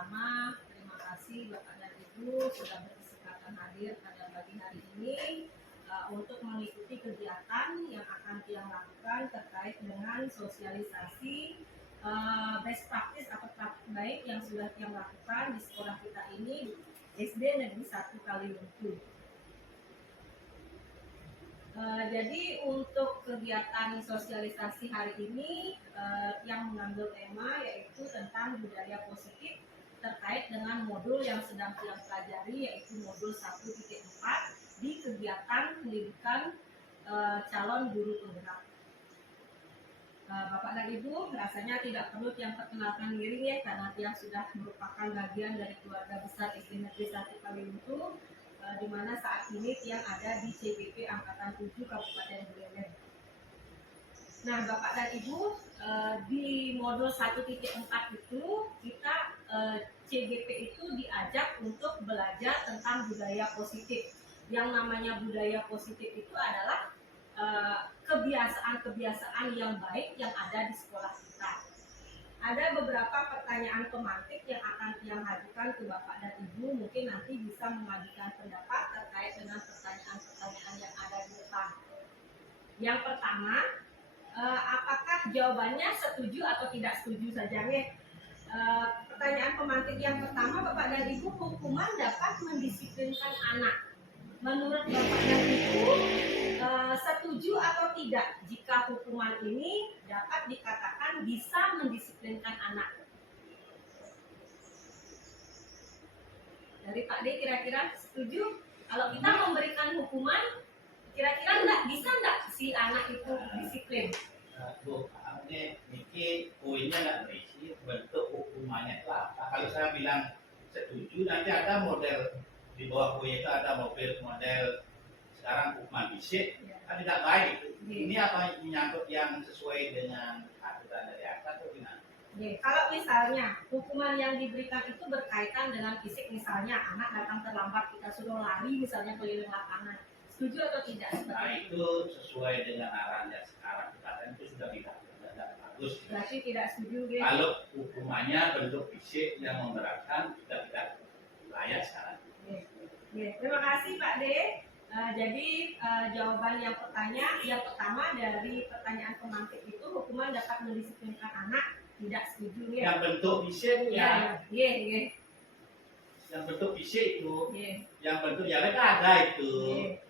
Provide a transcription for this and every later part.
pertama terima kasih Bapak dan Ibu sudah berkesempatan hadir pada pagi hari ini untuk mengikuti kegiatan yang akan Tiang lakukan terkait dengan sosialisasi best practice atau praktik baik yang sudah Tiang lakukan di sekolah kita ini SD Negeri 1 Kaliwuntu. Jadi untuk kegiatan sosialisasi hari ini yang mengambil tema yaitu tentang budaya positif terkait dengan modul yang sedang Tiang pelajari yaitu modul 1.4 di kegiatan pendidikan calon guru penggerak. Bapak dan Ibu, rasanya tidak perlu Tiang perkenalkan diri ya, karena Tiang sudah merupakan bagian dari keluarga besar SD Negeri 1 Kaliwuntu, di mana saat ini Tiang ada di CPP Angkatan 7 Kabupaten Buleleng. Nah, Bapak dan Ibu, di modul 1.4 itu kita CGP itu diajak untuk belajar tentang budaya positif. Yang namanya budaya positif itu adalah kebiasaan-kebiasaan yang baik yang ada di sekolah kita. Ada beberapa pertanyaan pemantik yang akan Tiang ajukan ke Bapak dan Ibu, mungkin nanti bisa mengajukan pendapat terkait dengan pertanyaan-pertanyaan yang ada di depan. Yang pertama, apakah jawabannya setuju atau tidak setuju saja nih? Pertanyaan pemantik yang pertama, Bapak dan Ibu, hukuman dapat mendisiplinkan anak. Menurut Bapak dan Ibu, setuju atau tidak jika hukuman ini dapat dikatakan bisa mendisiplinkan anak? Dari Pak D kira-kira setuju? Kalau kita memberikan hukuman, kira-kira bisa nggak si anak itu disiplin? Bu, ini poinnya nggak berisi bentuk hukumannya itu apa. Kalau saya bilang setuju, nanti ada model di bawah poin itu ada model sekarang hukuman fisik, kan tidak baik. Ini apa menyangkut yang sesuai dengan aturan dari atas atau gimana? Kalau misalnya hukuman yang diberikan itu berkaitan dengan fisik, misalnya anak datang terlambat kita suruh lari misalnya keliling lapangan, setuju atau tidak? Nah itu sesuai dengan arahan yang sekarang kita itu sudah tidak bagus. Berarti tidak setuju gitu. Kalau hukumannya bentuk fisik yang memberatkan, kita tidak layak sekarang. Terima kasih Pak D. Jadi jawaban yang pertama dari pertanyaan pemantik itu hukuman dapat mendisiplinkan anak, tidak setuju ya. Yang bentuk fisik ya. Yang bentuk fisik itu, yang bentuk jalan ada itu,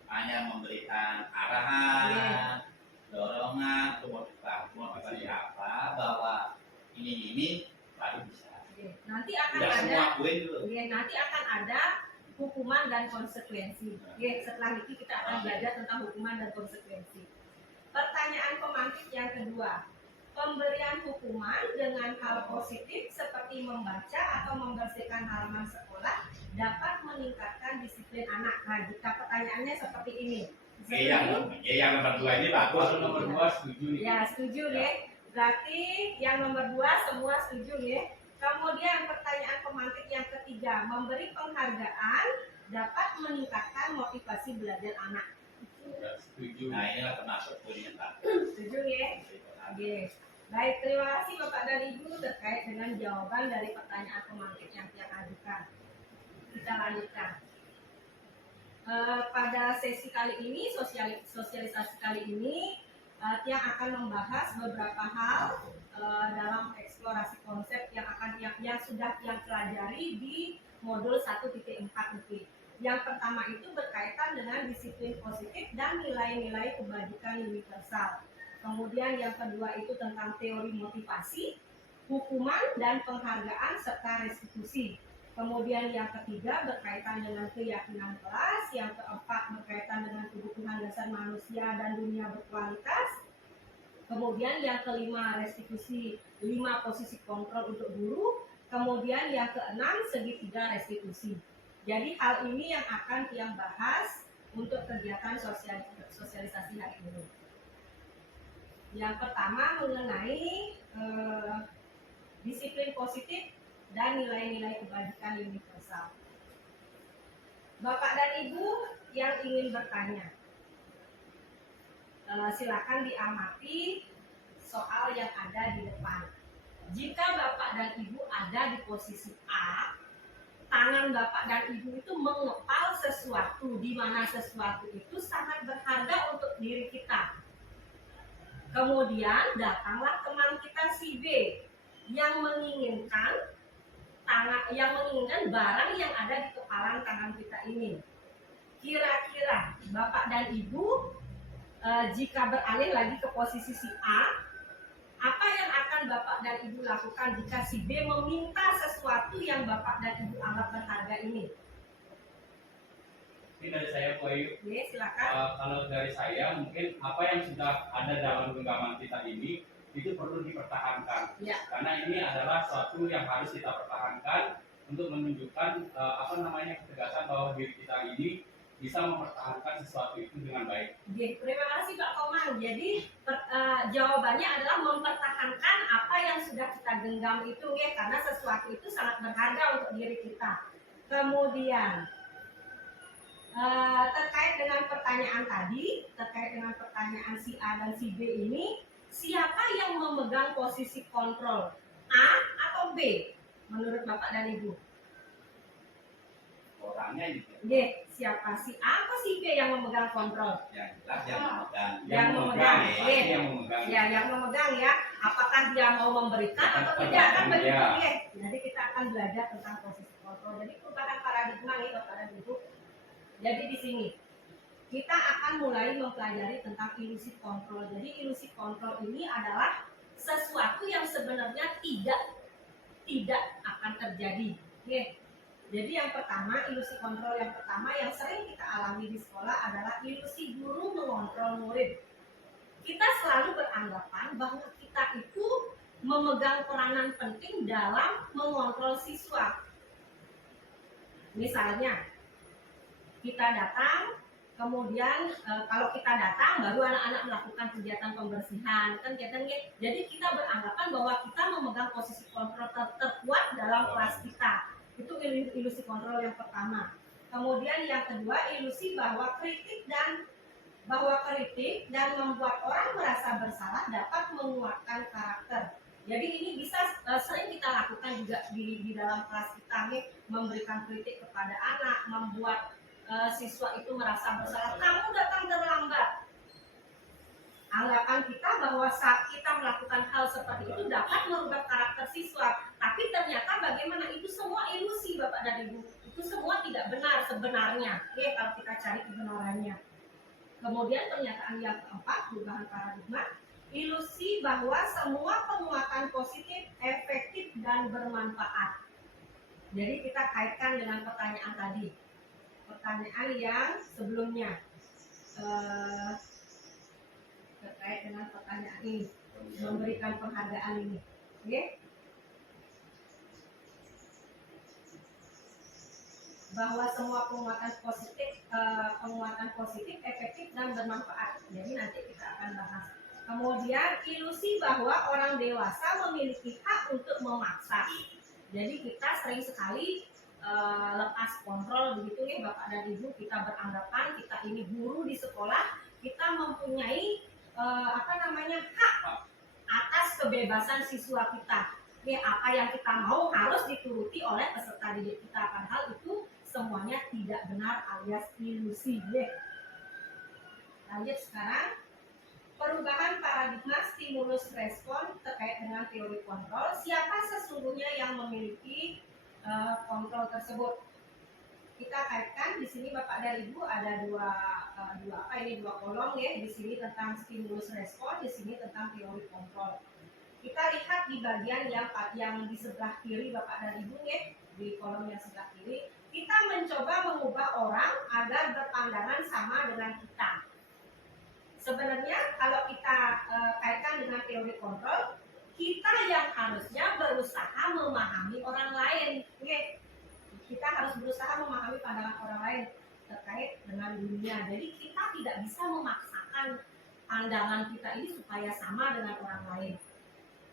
hanya memberikan arahan, dorongan, motivasi apa bahwa ini baru bisa. Nanti akan tidak ada. Semua poin dulu. Nanti akan ada hukuman dan konsekuensi. Setelah itu kita akan belajar tentang hukuman dan konsekuensi. Pertanyaan pemantik yang kedua, pemberian hukuman dengan hal positif seperti membaca atau membersihkan halaman sekolah dapat meningkatkan disiplin anak. Nah, jika pertanyaannya seperti ini. Yang nomor 2 ini bagus. Nomor 2 setuju nih. Ya, setuju nih. Berarti yang nomor 2 semua setuju nih. Kemudian pertanyaan pemantik yang ketiga, memberi penghargaan dapat meningkatkan motivasi belajar anak. Setuju. Nah inilah termasuk poinnya Pak. Setuju ya? Baik, terima kasih Bapak dan Ibu terkait dengan jawaban dari pertanyaan pemantik yang Tiang ajukan. Kita lanjutkan. Pada sesi kali ini, sosialisasi kali ini, Tiang akan membahas beberapa hal dalam eksplorasi konsep yang sudah Tiang pelajari di modul 1.4 nanti. Yang pertama itu berkaitan dengan disiplin positif dan nilai-nilai kebajikan universal. Kemudian yang kedua itu tentang teori motivasi, hukuman dan penghargaan serta restitusi. Kemudian yang ketiga berkaitan dengan keyakinan kelas, yang keempat berkaitan dengan kebutuhan dasar manusia dan dunia berkualitas. Kemudian yang kelima restitusi 5 posisi kontrol untuk guru. Kemudian yang keenam segitiga restitusi. Jadi hal ini yang akan Tiang bahas untuk kegiatan sosialisasi hari ini. Yang pertama mengenai disiplin positif dan nilai-nilai kebajikan universal. Bapak dan Ibu yang ingin bertanya, silakan diamati soal yang ada di depan. Jika Bapak dan Ibu ada di posisi A, tangan Bapak dan Ibu itu mengepal sesuatu, di mana sesuatu itu sangat berharga untuk diri kita. Kemudian datanglah teman kita si B yang menginginkan barang yang ada di kepalan tangan kita ini. Kira-kira Bapak dan Ibu jika beralih lagi ke posisi si A, apa yang akan Bapak dan Ibu lakukan jika si B meminta sesuatu yang Bapak dan Ibu anggap berharga ini? Ini dari saya, Bu Ayu. Oke, silakan. Kalau dari saya, mungkin apa yang sudah ada dalam genggaman kita ini itu perlu dipertahankan. Ya. Karena ini adalah suatu yang harus kita pertahankan untuk menunjukkan ketegasan bahwa diri kita ini bisa mempertahankan sesuatu itu dengan baik. Oke, terima kasih Pak Komang. Jadi jawabannya adalah mempertahankan apa yang sudah kita genggam itu, ya, karena sesuatu itu sangat berharga untuk diri kita. Kemudian terkait dengan pertanyaan tadi, terkait dengan pertanyaan si A dan si B ini, siapa yang memegang posisi kontrol, A atau B menurut Bapak dan Ibu? Orangnya juga Oke, siapa, si A atau si B yang memegang kontrol? yang jelas yang memegang. Yang memegang, pasti oke. yang memegang. Ya, yang memegang ya. Apakah dia mau memberikan atau tidak, kan begitu, Ya. ya. Jadi kita akan belajar tentang posisi kontrol. Jadi perubahan paradigma nih Bapak dan Ibu. Jadi di sini kita akan mulai mempelajari tentang ilusi kontrol. Jadi ilusi kontrol ini adalah sesuatu yang sebenarnya tidak akan terjadi. Oke. Jadi yang pertama, ilusi kontrol yang pertama yang sering kita alami di sekolah adalah ilusi guru mengontrol murid. Kita selalu beranggapan bahwa kita itu memegang peranan penting dalam mengontrol siswa. Misalnya, kita datang, kemudian kalau kita datang baru anak-anak melakukan kegiatan pembersihan, kan jadi kita beranggapan bahwa kita memegang posisi kontrol terkuat dalam kelas kita. Itu ilusi kontrol yang pertama. Kemudian yang kedua, ilusi bahwa kritik dan membuat orang merasa bersalah dapat menguatkan karakter. Jadi ini bisa sering kita lakukan juga di dalam kelas kita nih, memberikan kritik kepada anak, membuat siswa itu merasa bersalah. Kamu datang terlambat. Anggapan kita bahwa saat kita melakukan hal seperti itu dapat merubah karakter siswa. Tapi ternyata bagaimana itu semua ilusi Bapak dan Ibu. Itu semua tidak benar sebenarnya. Oke, kalau kita cari kebenarannya. Kemudian pernyataan yang keempat, perubahan paradigma. Ilusi bahwa semua penguatan positif, efektif, dan bermanfaat. Jadi kita kaitkan dengan pertanyaan tadi. Pertanyaan yang sebelumnya. Terkait dengan pertanyaan ini, memberikan penghargaan ini, oke? Bahwa semua penguatan positif, efektif dan bermanfaat. Jadi nanti kita akan bahas. Kemudian ilusi bahwa orang dewasa memiliki hak untuk memaksa. Jadi kita sering sekali lepas kontrol begitu ya Bapak dan Ibu. Kita beranggapan kita ini guru di sekolah, kita mempunyai hak atas kebebasan siswa kita. Ya, apa yang kita mau harus dituruti oleh peserta didik kita. Padahal itu semuanya tidak benar alias ilusi. Ya. Lanjut sekarang, perubahan paradigma stimulus respon terkait dengan teori kontrol. Siapa sesungguhnya yang memiliki kontrol tersebut? Kita kaitkan di sini Bapak dan Ibu ada dua kolom ya. Di sini tentang stimulus respon, di sini tentang teori kontrol. Kita lihat di bagian yang di sebelah kiri Bapak dan Ibu ya, di kolom yang sebelah kiri, kita mencoba mengubah orang agar berpandangan sama dengan kita. Sebenarnya kalau kita kaitkan dengan teori kontrol, kita yang harusnya berusaha memahami orang lain. Ya. Kita harus berusaha memahami pandangan orang lain terkait dengan dunia. Jadi kita tidak bisa memaksakan pandangan kita ini supaya sama dengan orang lain.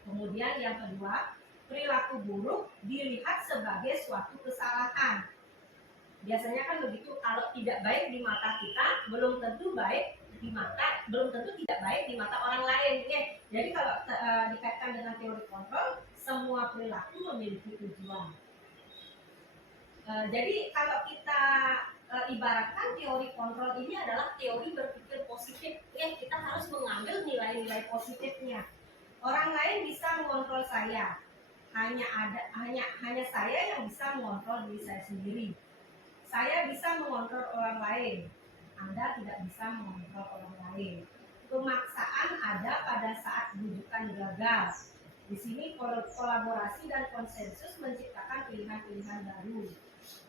Kemudian yang kedua, perilaku buruk dilihat sebagai suatu kesalahan. Biasanya kan begitu, kalau tidak baik di mata kita, belum tentu baik di mata, belum tentu tidak baik di mata orang lain. Ya. Jadi kalau dikaitkan dengan teori kontrol, semua perilaku memiliki tujuan. Jadi kalau kita ibaratkan teori kontrol ini adalah teori berpikir positif, ya kita harus mengambil nilai-nilai positifnya. Orang lain bisa mengontrol saya, hanya saya yang bisa mengontrol diri saya sendiri. Saya bisa mengontrol orang lain, Anda tidak bisa mengontrol orang lain. Pemaksaan ada pada saat bujukan gagal. Di sini kolaborasi dan konsensus menciptakan pilihan-pilihan baru.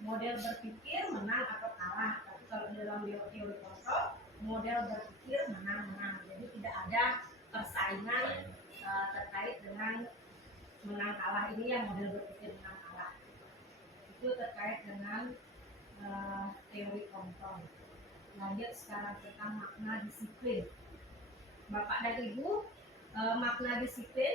Model berpikir menang atau kalah. Tapi kalau dalam teori kontrol, model berpikir menang-menang. Jadi tidak ada persaingan terkait dengan menang kalah. Ini yang model berpikir menang kalah. Itu terkait dengan teori kontrol. Lanjut sekarang tentang makna disiplin. Bapak dan Ibu, makna disiplin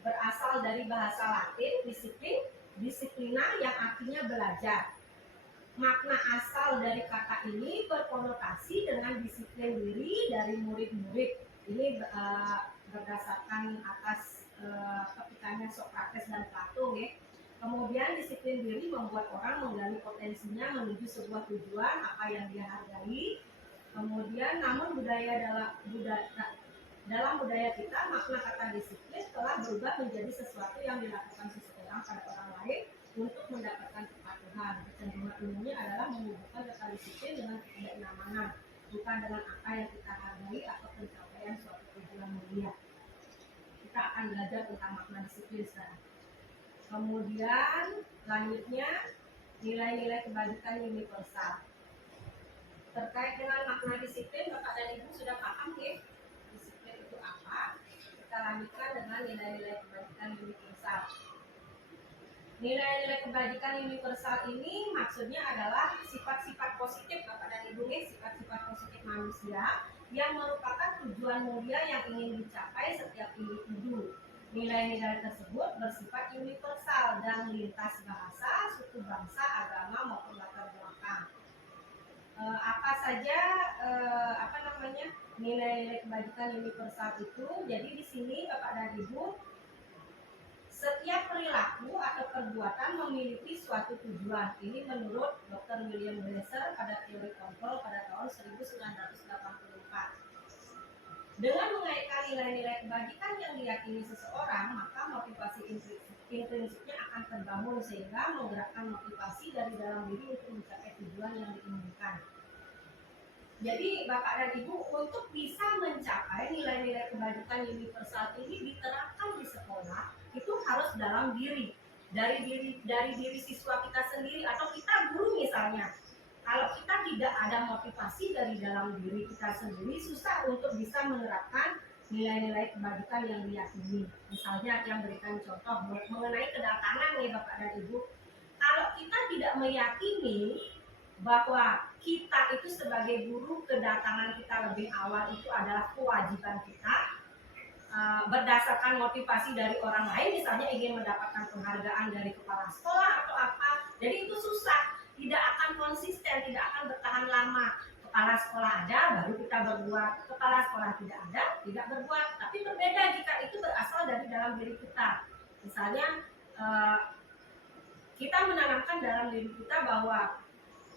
berasal dari bahasa Latin disiplin, disiplina yang artinya belajar. Makna asal dari kata ini berkonotasi dengan disiplin diri dari murid-murid. Ini berdasarkan atas petikannya Sokrates dan Plato, ya. Kemudian disiplin diri membuat orang menggali potensinya menuju sebuah tujuan apa yang dia hargai. Kemudian namun dalam budaya kita makna kata disiplin telah berubah menjadi sesuatu yang dilakukan seseorang pada orang lain untuk mendapatkan kepatuhan. Kecenderungan umumnya adalah menghubungkan kata disiplin dengan ketidaknyamanan, bukan dengan apa yang kita hargai atau pencapaian suatu tujuan mulia. Kita akan belajar tentang makna disiplin sekarang. Kemudian lanjutnya nilai-nilai kebajikan universal. Terkait dengan makna disiplin, Bapak dan Ibu sudah paham, ya? Disiplin itu apa? Kita lanjutkan dengan nilai-nilai kebajikan universal. Nilai-nilai kebajikan universal ini maksudnya adalah sifat-sifat positif, Bapak dan Ibu, sifat-sifat positif manusia yang merupakan tujuan mulia yang ingin dicapai setiap individu. Nilai-nilai tersebut bersifat universal dan lintas bahasa, suku bangsa, agama maupun latar belakang. Apa saja nilai-nilai kebajikan universal itu? Jadi di sini Bapak dan Ibu, setiap perilaku atau perbuatan memiliki suatu tujuan. Ini menurut Dr. William Glasser pada teori kontrol pada tahun 1984. Dengan mengaitkan nilai-nilai kebajikan yang diyakini seseorang, maka motivasi intrinsiknya akan terbangun sehingga menggerakkan motivasi dari dalam diri untuk mencapai tujuan yang diinginkan. Jadi Bapak dan Ibu, untuk bisa mencapai nilai-nilai kebajikan universal ini diterapkan di sekolah, itu harus dalam diri. Dari diri siswa kita sendiri atau kita guru misalnya. Kalau kita tidak ada motivasi dari dalam diri kita sendiri, susah untuk bisa menerapkan nilai-nilai kebajikan yang diyakini. Misalnya yang berikan contoh mengenai kedatangan, nih Bapak dan Ibu. Kalau kita tidak meyakini bahwa kita itu sebagai guru, kedatangan kita lebih awal itu adalah kewajiban kita, berdasarkan motivasi dari orang lain, misalnya ingin mendapatkan penghargaan dari kepala sekolah atau apa, jadi itu susah. Tidak akan konsisten, tidak akan bertahan lama. Kepala sekolah ada, baru kita berbuat. Kepala sekolah tidak ada, tidak berbuat. Tapi berbeda jika itu berasal dari dalam diri kita. Misalnya, kita menanamkan dalam diri kita bahwa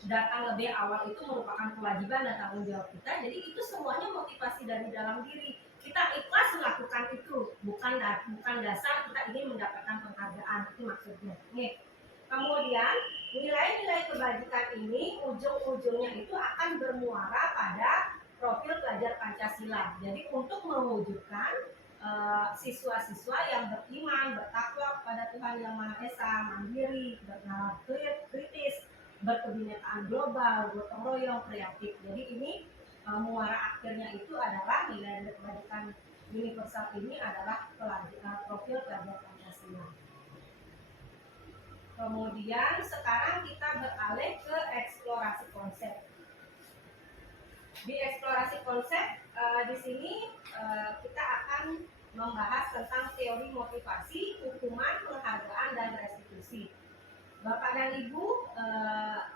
datang lebih awal itu merupakan kewajiban dan tanggung jawab kita. Jadi itu semuanya motivasi dari dalam diri. Kita ikhlas melakukan itu, bukan dasar kita ingin mendapatkan penghargaan. Itu maksudnya. Nih. Kemudian nilai-nilai kebajikan ini ujung-ujungnya itu akan bermuara pada profil pelajar Pancasila. Jadi untuk mewujudkan siswa-siswa yang beriman, bertakwa kepada Tuhan Yang Maha Esa, mandiri, bernalar kritis, berkebinekaan global, gotong royong, kreatif. Jadi ini muara akhirnya itu adalah nilai-nilai kebajikan universal ini adalah profil pelajar Pancasila. Kemudian sekarang kita beralih ke eksplorasi konsep. Di eksplorasi konsep di sini kita akan membahas tentang teori motivasi, hukuman, penghargaan, dan restitusi. Bapak dan Ibu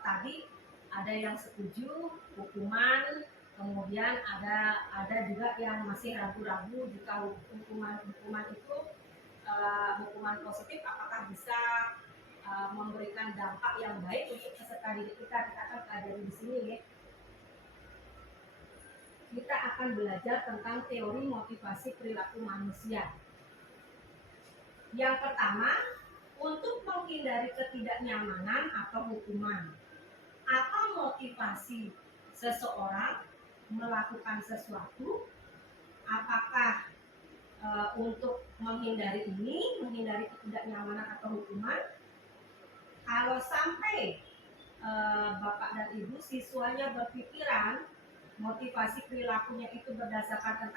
tadi ada yang setuju hukuman Kemudian ada juga yang masih ragu-ragu jika hukuman itu hukuman positif apakah bisa memberikan dampak yang baik untuk peserta didik kita. Kita akan pelajari di sini ya. Kita akan belajar tentang teori motivasi perilaku manusia. Yang pertama, untuk menghindari ketidaknyamanan atau hukuman. Apa motivasi seseorang melakukan sesuatu? Apakah untuk menghindari menghindari ketidaknyamanan atau hukuman? Kalau sampai Bapak dan Ibu siswanya berpikiran motivasi perilakunya itu berdasarkan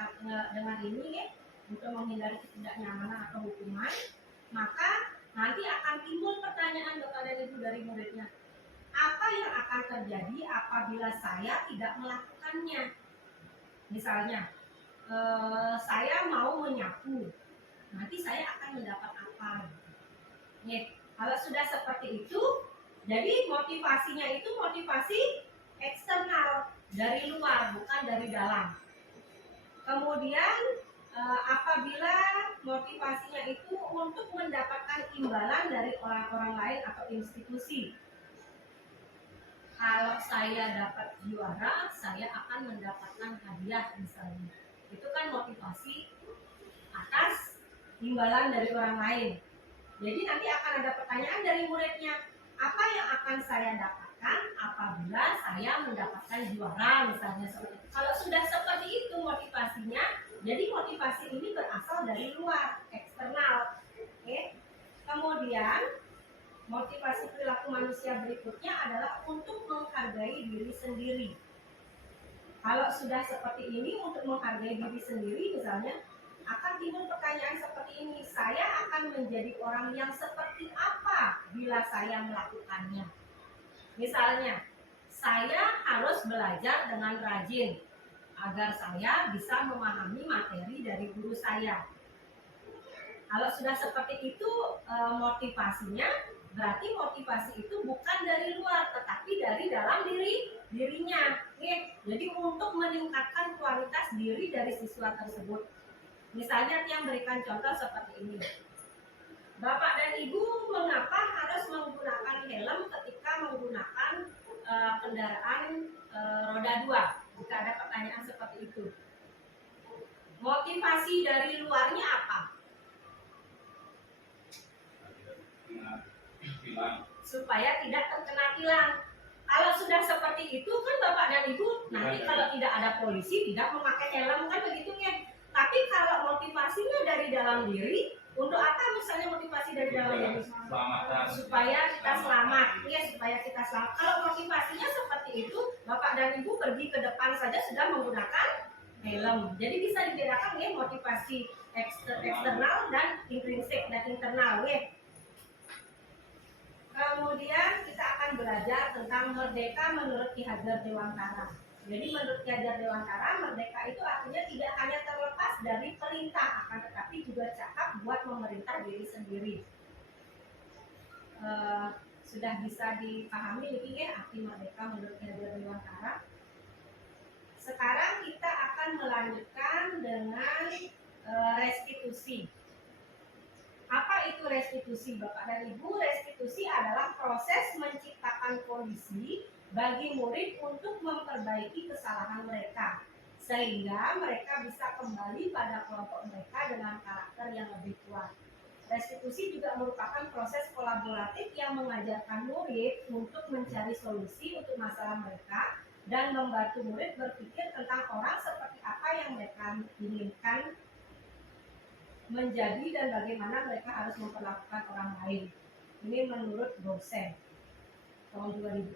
dengan ini ya, untuk menghindari ketidaknyamanan atau hukuman, maka nanti akan timbul pertanyaan Bapak dan Ibu dari muridnya. Apa yang akan terjadi apabila saya tidak melakukannya? Misalnya, saya mau menyapu, nanti saya akan mendapat apa? Ya, kalau sudah seperti itu, jadi motivasinya itu motivasi eksternal, dari luar, bukan dari dalam. Kemudian apabila motivasinya itu untuk mendapatkan imbalan dari orang-orang lain atau institusi. Kalau saya dapat juara, saya akan mendapatkan hadiah misalnya. Itu kan motivasi atas imbalan dari orang lain. Jadi nanti akan ada pertanyaan dari muridnya, apa yang akan saya dapatkan apabila saya mendapatkan juara misalnya seperti itu. Kalau sudah seperti itu motivasinya, jadi motivasi ini berasal dari luar, eksternal. Oke. Kemudian motivasi perilaku manusia berikutnya adalah untuk menghargai diri sendiri. Kalau sudah seperti ini, untuk menghargai diri sendiri misalnya, akan timbul pertanyaan seperti ini, saya akan menjadi orang yang seperti apa bila saya melakukannya? Misalnya, saya harus belajar dengan rajin agar saya bisa memahami materi dari guru saya. Kalau sudah seperti itu motivasinya, berarti motivasi itu bukan dari luar, tetapi dari dalam dirinya. Jadi untuk meningkatkan kualitas diri dari siswa tersebut. Misalnya yang berikan contoh seperti ini. Bapak dan Ibu mengapa harus menggunakan helm ketika menggunakan kendaraan roda 2? Jika ada pertanyaan seperti itu. Motivasi dari luarnya apa? Supaya tidak terkena tilang. Kalau sudah seperti itu kan Bapak dan Ibu nanti kalau tidak ada polisi tidak memakai helm kan begitu ya. Tapi kalau motivasinya dari dalam diri, untuk apa misalnya motivasi dari dalam diri? Supaya kita selamat, ya supaya kita selamat. Kalau motivasinya seperti itu, Bapak dan Ibu pergi ke depan saja sudah menggunakan helm. Jadi bisa dibedakan ya motivasi eksternal dan intrinsik dan internal ya. Kemudian kita akan belajar tentang merdeka menurut Ki Hajar Dewantara. Jadi menurut Ki Hajar Dewantara, merdeka itu artinya tidak hanya terlepas dari perintah, akan tetapi juga cakap buat memerintah diri sendiri. Sudah bisa dipahami ini ya arti merdeka menurut Ki Hajar Dewantara. Sekarang kita akan melanjutkan dengan restitusi. Apa itu restitusi Bapak dan Ibu? Restitusi adalah proses menciptakan kondisi bagi murid untuk memperbaiki kesalahan mereka sehingga mereka bisa kembali pada kelompok mereka dengan karakter yang lebih kuat. Restitusi juga merupakan proses kolaboratif yang mengajarkan murid untuk mencari solusi untuk masalah mereka dan membantu murid berpikir tentang orang seperti apa yang mereka inginkan menjadi dan bagaimana mereka harus memperlakukan orang lain. Ini menurut dosen tahun 2004.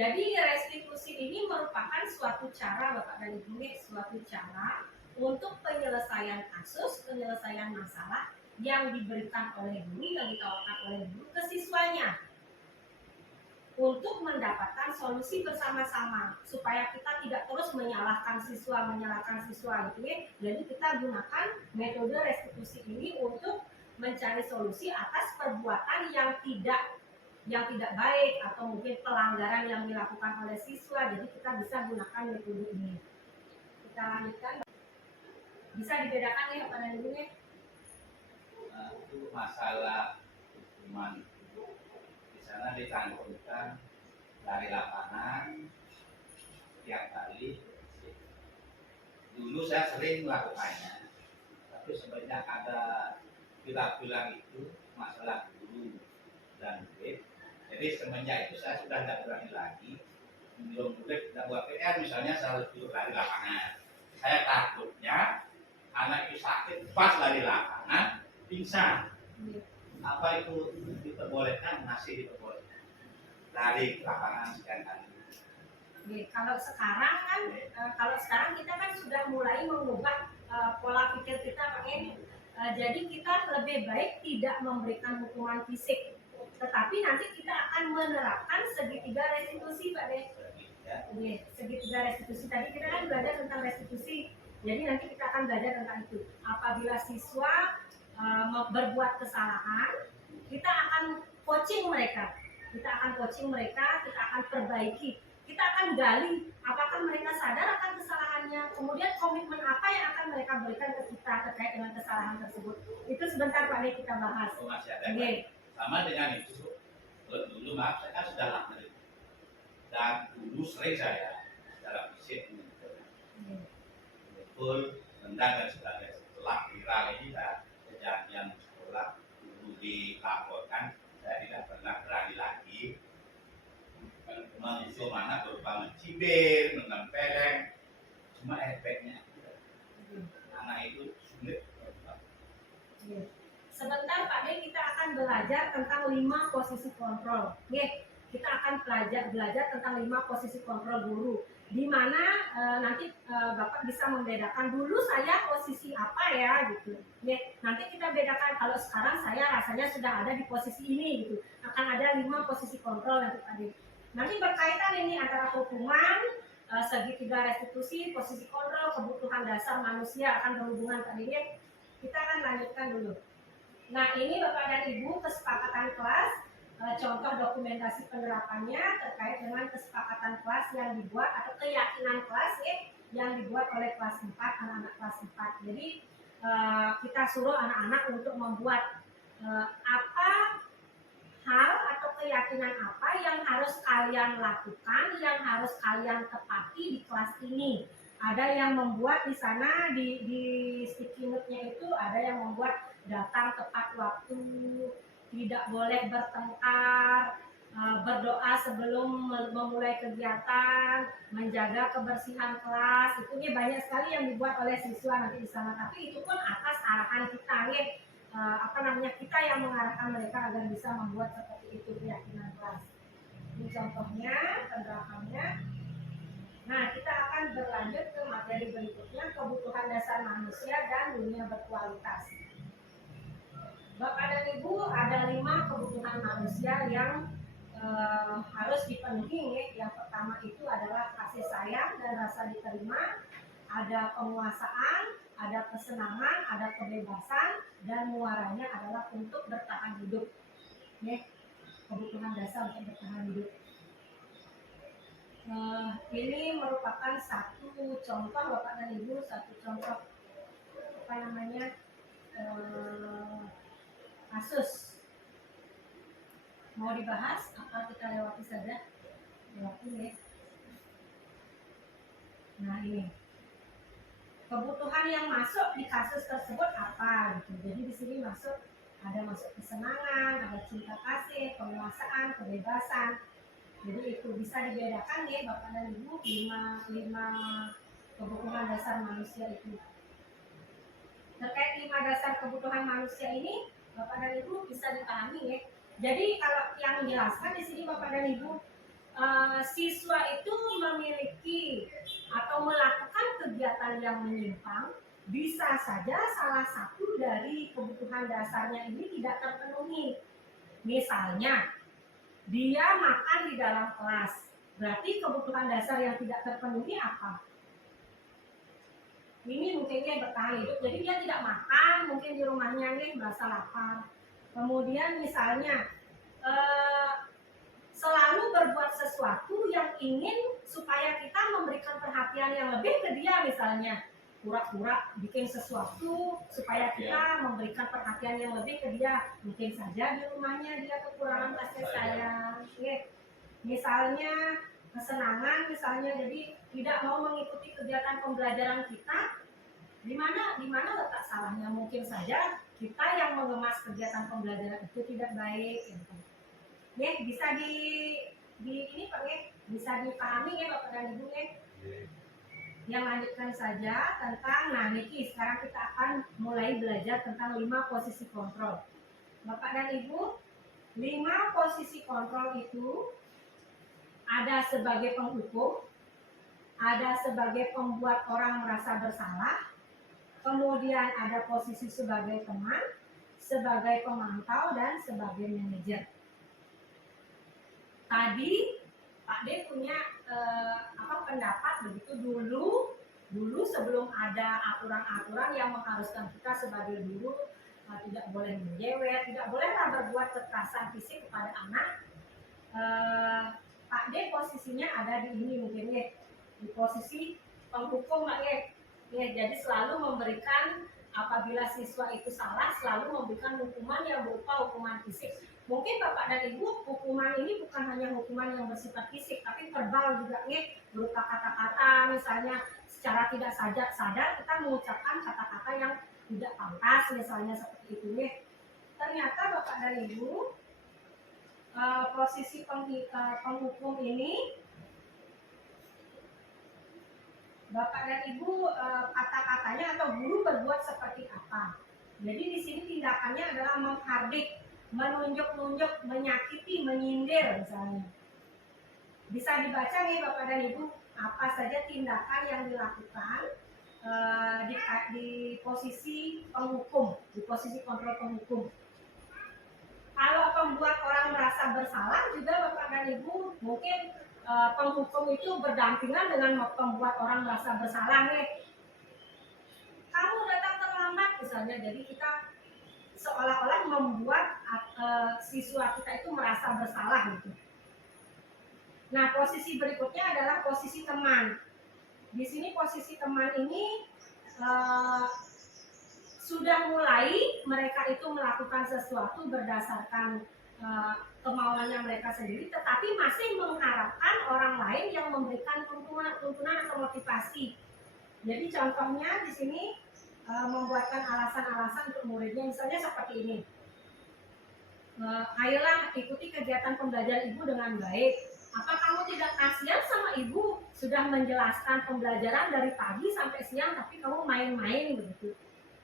Jadi restitusi ini merupakan suatu cara Bapak dan Ibu, suatu cara untuk penyelesaian kasus, penyelesaian masalah yang diberikan oleh guru, yang ditawarkan oleh guru ke siswanya untuk mendapatkan solusi bersama-sama supaya kita tidak terus menyalahkan siswa gitu ya. Jadi kita gunakan metode restitusi ini untuk mencari solusi atas perbuatan yang tidak yang tidak baik atau mungkin pelanggaran yang dilakukan oleh siswa. Jadi kita bisa gunakan metode ini. Kita lanjutkan. Bisa dibedakan ya pada dulunya. Itu masalah hukuman. Di sana dicantumkan dari lapangan setiap kali. Dulu saya sering melakukannya, tapi sebenarnya ada bilang itu masalah guru dan murid. Jadi semenjak itu saya sudah tidak berani lagi menyuruh murid tidak buat PR, misalnya saya duduk dari lapangan. Saya takutnya anak itu sakit pas dari lapangan pingsan. Apa itu diperbolehkan? Masih diperbolehkan dari lapangan sekian kali. Kalau sekarang kan, kalau sekarang kita kan sudah mulai mengubah pola pikir kita, Pak Edi. Jadi kita lebih baik tidak memberikan hukuman fisik, tetapi nanti kita akan menerapkan segitiga restitusi, Pak Edi. Segitiga restitusi. Tadi kita kan belajar tentang restitusi. Jadi nanti kita akan belajar tentang itu. Apabila siswa berbuat kesalahan, kita akan coaching mereka. Kita akan perbaiki. Kita akan gali apakah mereka sadar akan kesalahannya, kemudian komitmen apa yang akan mereka berikan ke kita terkait dengan kesalahan tersebut. Itu sebentar Pak Edi kita bahas. Oh, masih ada. Sama dengan itu, dulu maaf saya kan sudah lama dan dulu sering saya secara fisik betul tendang dan sebagainya. Setelah viral ini dan kejadian sekolah dulu dilaporkan, saya tidak pernah berani lagi menghukum anak berupa mencibir, menempeleng. Cuma efeknya anak itu sulit. Sebentar Pak D, kita akan belajar tentang 5 posisi kontrol. Kita akan belajar tentang 5 posisi kontrol guru, di mana nanti Bapak bisa membedakan dulu saya posisi apa ya gitu. Nanti kita bedakan, kalau sekarang saya rasanya sudah ada di posisi ini gitu. Akan ada 5 posisi kontrol nanti Pak D. Nanti berkaitan ini antara hukuman, segitiga restitusi, posisi kontrol, kebutuhan dasar manusia akan berhubungan Pak D. Kita akan lanjutkan dulu. Nah ini Bapak dan Ibu kesepakatan kelas, contoh dokumentasi penerapannya terkait dengan kesepakatan kelas yang dibuat atau keyakinan kelas yang dibuat oleh kelas 4, anak-anak kelas 4. Jadi kita suruh anak-anak untuk membuat apa hal atau keyakinan apa yang harus kalian lakukan, yang harus kalian tepati di kelas ini. Ada yang membuat di sana di sticky note-nya itu ada yang membuat datang tepat waktu, tidak boleh bertengkar, berdoa sebelum memulai kegiatan, menjaga kebersihan kelas. Itu banyak sekali yang dibuat oleh siswa nanti di sana. Tapi itu pun atas arahan kita kita yang mengarahkan mereka agar bisa membuat seperti itu keyakinan kelas. Ini contohnya penerapannya. Nah, kita akan berlanjut ke materi berikutnya, kebutuhan dasar manusia dan dunia berkualitas. Bapak dan Ibu, ada 5 kebutuhan manusia yang harus dipenuhi. Yang pertama itu adalah kasih sayang dan rasa diterima, ada penguasaan, ada kesenangan, ada kebebasan, dan muaranya adalah untuk bertahan hidup. Kebutuhan dasar untuk bertahan hidup. Ini merupakan satu contoh Bapak dan Ibu, satu contoh kasus. Mau dibahas apa kita lewati saja? Lewati ya. Nah ini kebutuhan yang masuk di kasus tersebut apa gitu. Jadi di sini masuk kesenangan, ada cinta kasih, penguasaan, kebebasan. Jadi itu bisa dibedakan ya Bapak dan Ibu, 5 kebutuhan dasar manusia itu. Terkait 5 dasar kebutuhan manusia ini, Bapak dan Ibu bisa dipahami ya. Jadi kalau yang menjelaskan di sini Bapak dan Ibu, siswa itu memiliki atau melakukan kegiatan yang menyimpang, bisa saja salah satu dari kebutuhan dasarnya ini tidak terpenuhi. Misalnya, dia makan di dalam kelas, berarti kebutuhan dasar yang tidak terpenuhi apa? Ini mungkin dia bertahan hidup, jadi dia tidak makan, mungkin di rumahnya merasa lapar. Kemudian misalnya selalu berbuat sesuatu yang ingin supaya kita memberikan perhatian yang lebih ke dia, misalnya pura-pura bikin sesuatu supaya kita memberikan perhatian yang lebih ke dia. Mungkin saja di rumahnya dia kekurangan kasih sayang, misalnya kesenangan, misalnya jadi tidak mau mengikuti kegiatan pembelajaran kita. Di mana letak salahnya? Mungkin saja kita yang mengemas kegiatan pembelajaran itu tidak baik, gitu. Ya, bisa ini Pak, ya, bisa dipahami ya Bapak dan Ibu ya. Yang lanjutkan saja tentang, Niki sekarang kita akan mulai belajar tentang 5 posisi kontrol. Bapak dan Ibu, 5 posisi kontrol itu ada sebagai penghukum, ada sebagai pembuat orang merasa bersalah, kemudian ada posisi sebagai teman, sebagai pemantau, dan sebagai manajer. Tadi Pak D punya pendapat begitu dulu sebelum ada aturan-aturan yang mengharuskan kita sebagai guru tidak boleh menjewer, tidak boleh berbuat kekerasan fisik kepada anak. Pak D posisinya ada di ini mungkin ya, di posisi penghukum Pak ya. Ya, jadi selalu memberikan apabila siswa itu salah, selalu memberikan hukuman yang berupa hukuman fisik. Mungkin Bapak dan Ibu, hukuman ini bukan hanya hukuman yang bersifat fisik, tapi verbal juga nih, berupa kata-kata, misalnya secara tidak sadar kita mengucapkan kata-kata yang tidak pantas, misalnya seperti itu nih. Ternyata Bapak dan Ibu, posisi penghukum ini, Bapak dan Ibu kata-katanya atau guru berbuat seperti apa? Jadi di sini tindakannya adalah menghardik, menunjuk-nunjuk, menyakiti, menyindir misalnya. Bisa dibaca nih Bapak dan Ibu apa saja tindakan yang dilakukan di posisi penghukum, di posisi kontrol penghukum. Kalau pembuat orang merasa bersalah juga Bapak dan Ibu mungkin penghukum itu berdampingan dengan pembuat orang merasa bersalah nih. Kamu datang terlambat misalnya, jadi kita seolah-olah membuat siswa kita itu merasa bersalah gitu. Nah, posisi berikutnya adalah posisi teman. Di sini posisi teman ini sudah mulai mereka itu melakukan sesuatu berdasarkan kemauannya mereka sendiri, tetapi masih mengharapkan orang lain yang memberikan tuntunan atau motivasi. Jadi contohnya di sini membuatkan alasan-alasan untuk muridnya, misalnya seperti ini. Ayolah ikuti kegiatan pembelajaran ibu dengan baik. Apa kamu tidak kasihan sama ibu sudah menjelaskan pembelajaran dari pagi sampai siang, tapi kamu main-main begitu.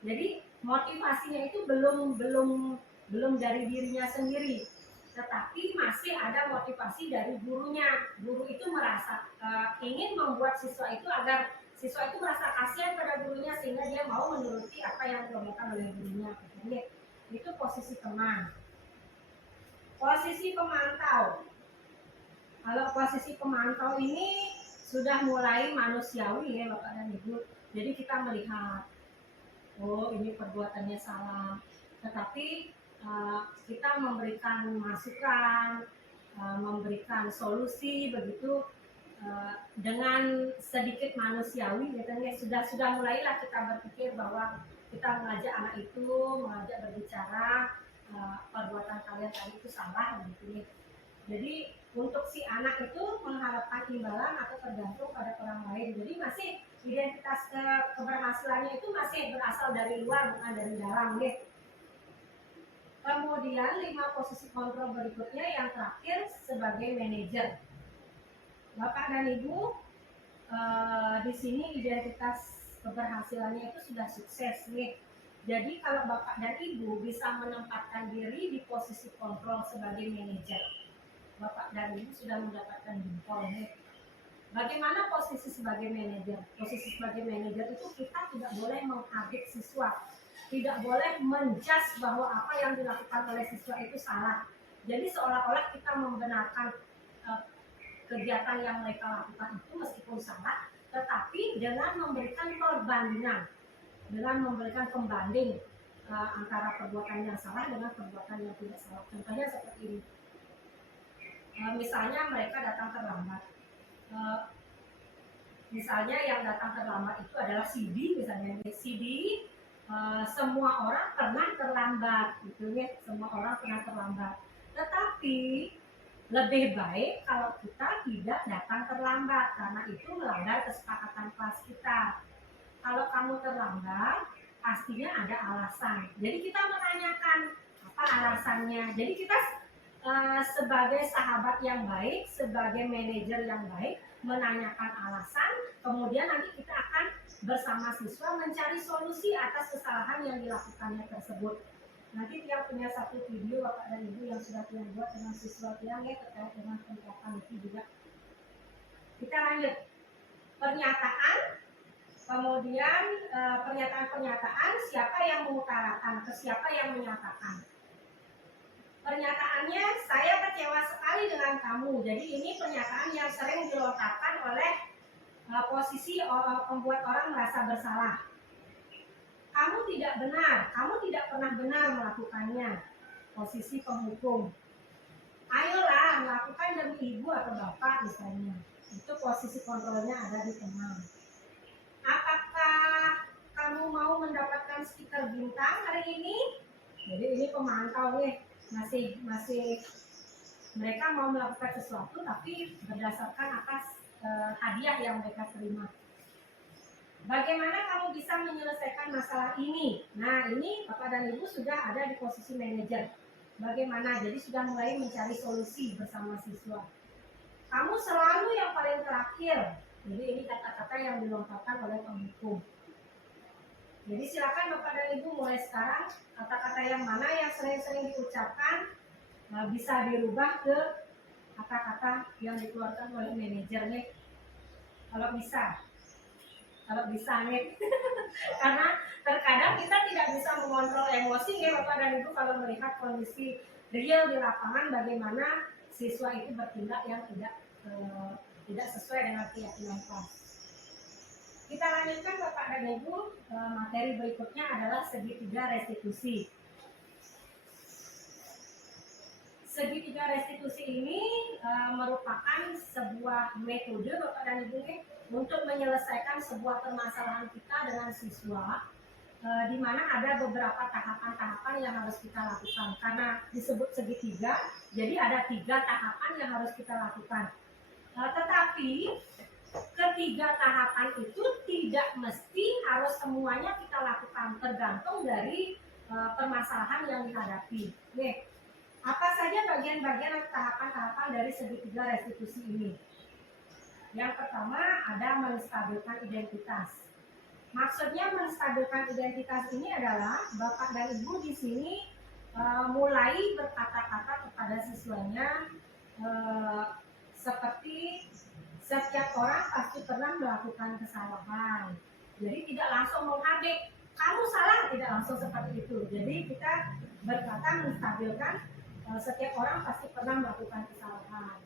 Jadi motivasinya itu belum dari dirinya sendiri, tetapi masih ada motivasi dari gurunya. Guru itu merasa ingin membuat siswa itu agar siswa itu merasa kasihan pada gurunya sehingga dia mau menuruti apa yang diomongkan oleh gurunya. Jadi, itu posisi teman. Posisi pemantau. Kalau posisi pemantau ini sudah mulai manusiawi ya Bapak dan Ibu. Jadi kita melihat, oh ini perbuatannya salah, tetapi kita memberikan masukan, memberikan solusi begitu dengan sedikit manusiawi, gitu. Sudah mulailah kita berpikir bahwa kita mengajak anak itu, mengajak berbicara, perbuatan kalian tadi itu salah, gitu ya. Jadi untuk si anak itu mengharapkan imbalan atau tergantung pada orang lain. Jadi masih identitas keberhasilannya itu masih berasal dari luar, bukan dari dalam, gitu. Kemudian 5 posisi kontrol berikutnya yang terakhir sebagai manajer. Bapak dan Ibu, di sini identitas keberhasilannya itu sudah sukses nih. Jadi kalau Bapak dan Ibu bisa menempatkan diri di posisi kontrol sebagai manajer, Bapak dan Ibu sudah mendapatkan jempol nih. Bagaimana posisi sebagai manajer? Posisi sebagai manajer itu kita tidak boleh menghardik siswa, tidak boleh menjudge bahwa apa yang dilakukan oleh siswa itu salah. Jadi seolah-olah kita membenarkan kegiatan yang mereka lakukan itu meskipun salah, tetapi dengan memberikan perbandingan, dengan memberikan pembanding antara perbuatan yang salah dengan perbuatan yang tidak salah. Contohnya seperti ini. Misalnya mereka datang terlambat. Eh, Misalnya yang datang terlambat itu adalah CD, misalnya CD, semua orang pernah terlambat, gitu ya, semua orang pernah terlambat. Tetapi lebih baik kalau kita tidak datang terlambat karena itu melanggar kesepakatan kelas kita. Kalau kamu terlambat, pastinya ada alasan. Jadi kita menanyakan apa alasannya. Jadi kita sebagai sahabat yang baik, sebagai manajer yang baik, menanyakan alasan, kemudian nanti kita akan bersama siswa mencari solusi atas kesalahan yang dilakukannya tersebut. Nanti dia punya satu video Bapak dan Ibu yang sudah dia buat dengan siswa yang terkait dengan penerapan itu juga. Kita lanjut. Pernyataan, kemudian pernyataan-pernyataan siapa yang mengutarakan, ke siapa yang menyatakan. Pernyataannya, saya kecewa sekali dengan kamu. Jadi ini pernyataan yang sering dilontarkan oleh posisi membuat orang merasa bersalah. Kamu tidak benar, kamu tidak pernah benar melakukannya. Posisi penghukum. Ayolah, melakukan demi ibu atau bapak misalnya. Itu posisi kontrolnya ada di tengah. Apakah kamu mau mendapatkan stiker bintang hari ini? Jadi ini pemantau nih. Masih mereka mau melakukan sesuatu tapi berdasarkan atas hadiah yang mereka terima. Bagaimana kamu bisa menyelesaikan masalah ini? Nah, ini Bapak dan Ibu sudah ada di posisi manajer. Bagaimana? Jadi sudah mulai mencari solusi bersama siswa. Kamu selalu yang paling terakhir. Jadi ini kata-kata yang dilontarkan oleh penghukum. Jadi silakan Bapak dan Ibu mulai sekarang kata-kata yang mana yang sering-sering diucapkan bisa dirubah ke kata-kata yang dikeluarkan oleh manajernya. Kalau bisa nih. Karena terkadang kita tidak bisa mengontrol emosi ya Bapak dan Ibu kalau melihat kondisi real di lapangan bagaimana siswa itu bertindak yang tidak sesuai dengan keyakinan kelas. Kita lanjutkan Bapak dan Ibu, materi berikutnya adalah segitiga restitusi. Segitiga restitusi ini merupakan sebuah metode Bapak dan Ibu untuk menyelesaikan sebuah permasalahan kita dengan siswa, di mana ada beberapa tahapan-tahapan yang harus kita lakukan. Karena disebut segitiga, jadi ada 3 tahapan yang harus kita lakukan. Tetapi ketiga tahapan itu tidak mesti harus semuanya kita lakukan, tergantung dari permasalahan yang dihadapi. Nih, apa saja bagian-bagian tahapan-tahapan dari segitiga restitusi ini? Yang pertama ada menstabilkan identitas. Maksudnya menstabilkan identitas ini adalah Bapak dan Ibu di sini mulai berkata-kata kepada siswanya seperti setiap orang pasti pernah melakukan kesalahan. Jadi tidak langsung menghabis, kamu salah, tidak langsung seperti itu. Jadi kita berkata menstabilkan setiap orang pasti pernah melakukan kesalahan.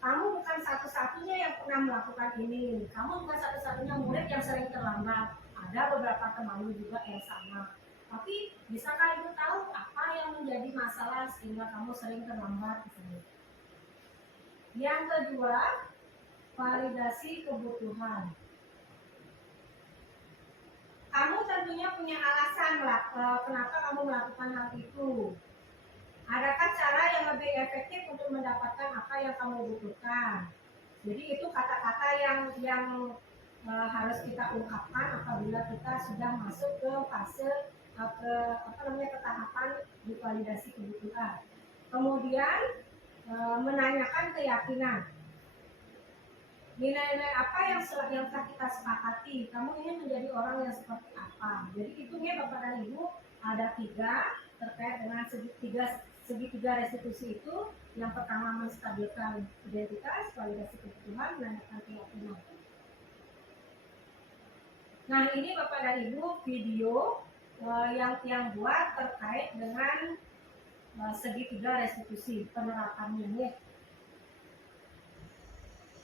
Kamu bukan satu-satunya yang pernah melakukan ini. Kamu bukan satu-satunya murid yang sering terlambat. Ada beberapa temanmu juga yang sama. Tapi bisakah Ibu tahu apa yang menjadi masalah sehingga kamu sering terlambat? Yang kedua, validasi kebutuhan. Kamu tentunya punya alasan kenapa kamu melakukan hal itu. Adakah cara yang lebih efektif untuk mendapatkan apa yang kamu butuhkan? Jadi itu kata-kata yang harus kita ungkapkan apabila kita sudah masuk ke fase ke tahapan di validasi kebutuhan. Kemudian menanyakan keyakinan. Nilai-nilai apa yang telah kita sepakati? Kamu ingin menjadi orang yang seperti apa? Jadi itu ya Bapak dan Ibu ada 3 terkait dengan segitiga restitusi itu. Yang pertama menstabilkan identitas, validasi kebutuhan, menanyakan keyakinan. Nah ini Bapak dan Ibu video yang buat terkait dengan segitiga restitusi penerapannya ya.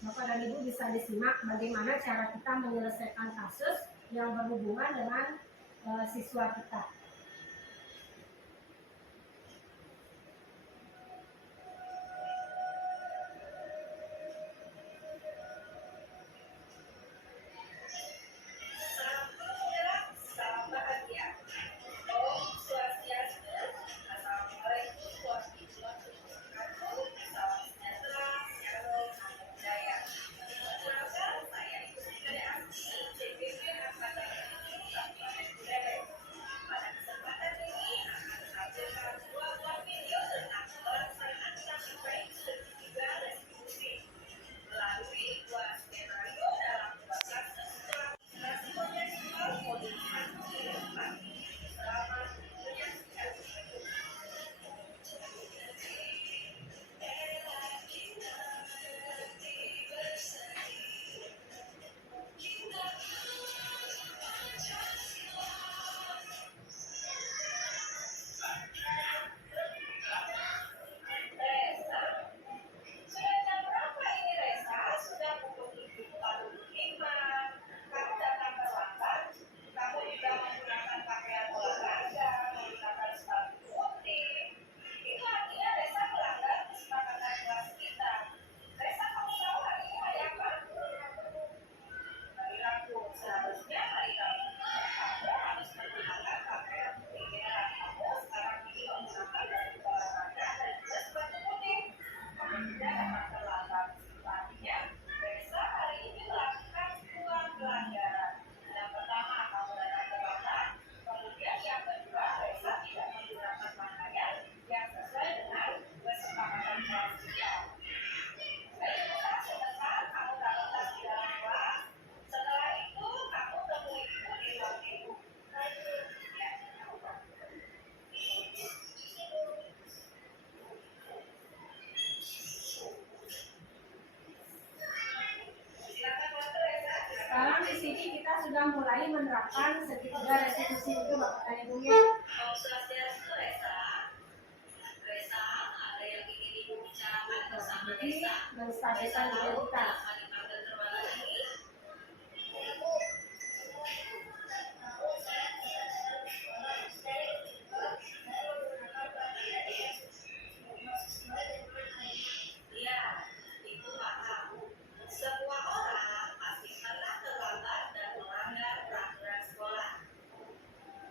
Bapak dan Ibu bisa disimak bagaimana cara kita menyelesaikan kasus yang berhubungan dengan siswa kita. di sini kita sudah mulai menerapkan segitiga restitusi itu Bapak dan Ibu ya. Om Swastiastu, Resa. Resa, ada yang ingin Ibu bicarakan bersama Jadi Resa? melestarikan Tahu identitas. kenapa dipanggil terbalas ini? Iya, Ibu paham. Semua orang pasti pernah terlambat dan melanggar peraturan sekolah.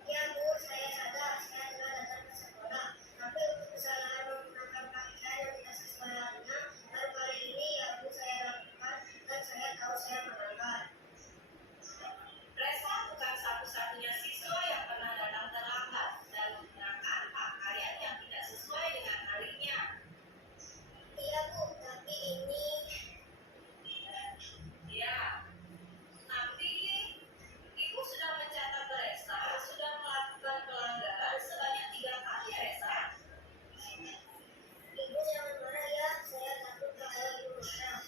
Ya Bu, saya sadar saya telah datang ke sekolah, tapi untuk kesalahan menggunakan pakaian yang tidak sesuai lainnya, baru kali ini ya Bu saya lakukan dan saya tahu saya melanggar. Resa bukan satu-satunya siswa yang pernah datang terlambat dan menggunakan pakaian yang tidak sesuai dengan harinya. Iya Bu, tapi ini Ya, tapi Ibu sudah mencatat Resa sudah melakukan pelanggaran sebanyak 3 kali Resa. Ibu jangan marah ya, saya takut kalau Ibu marah.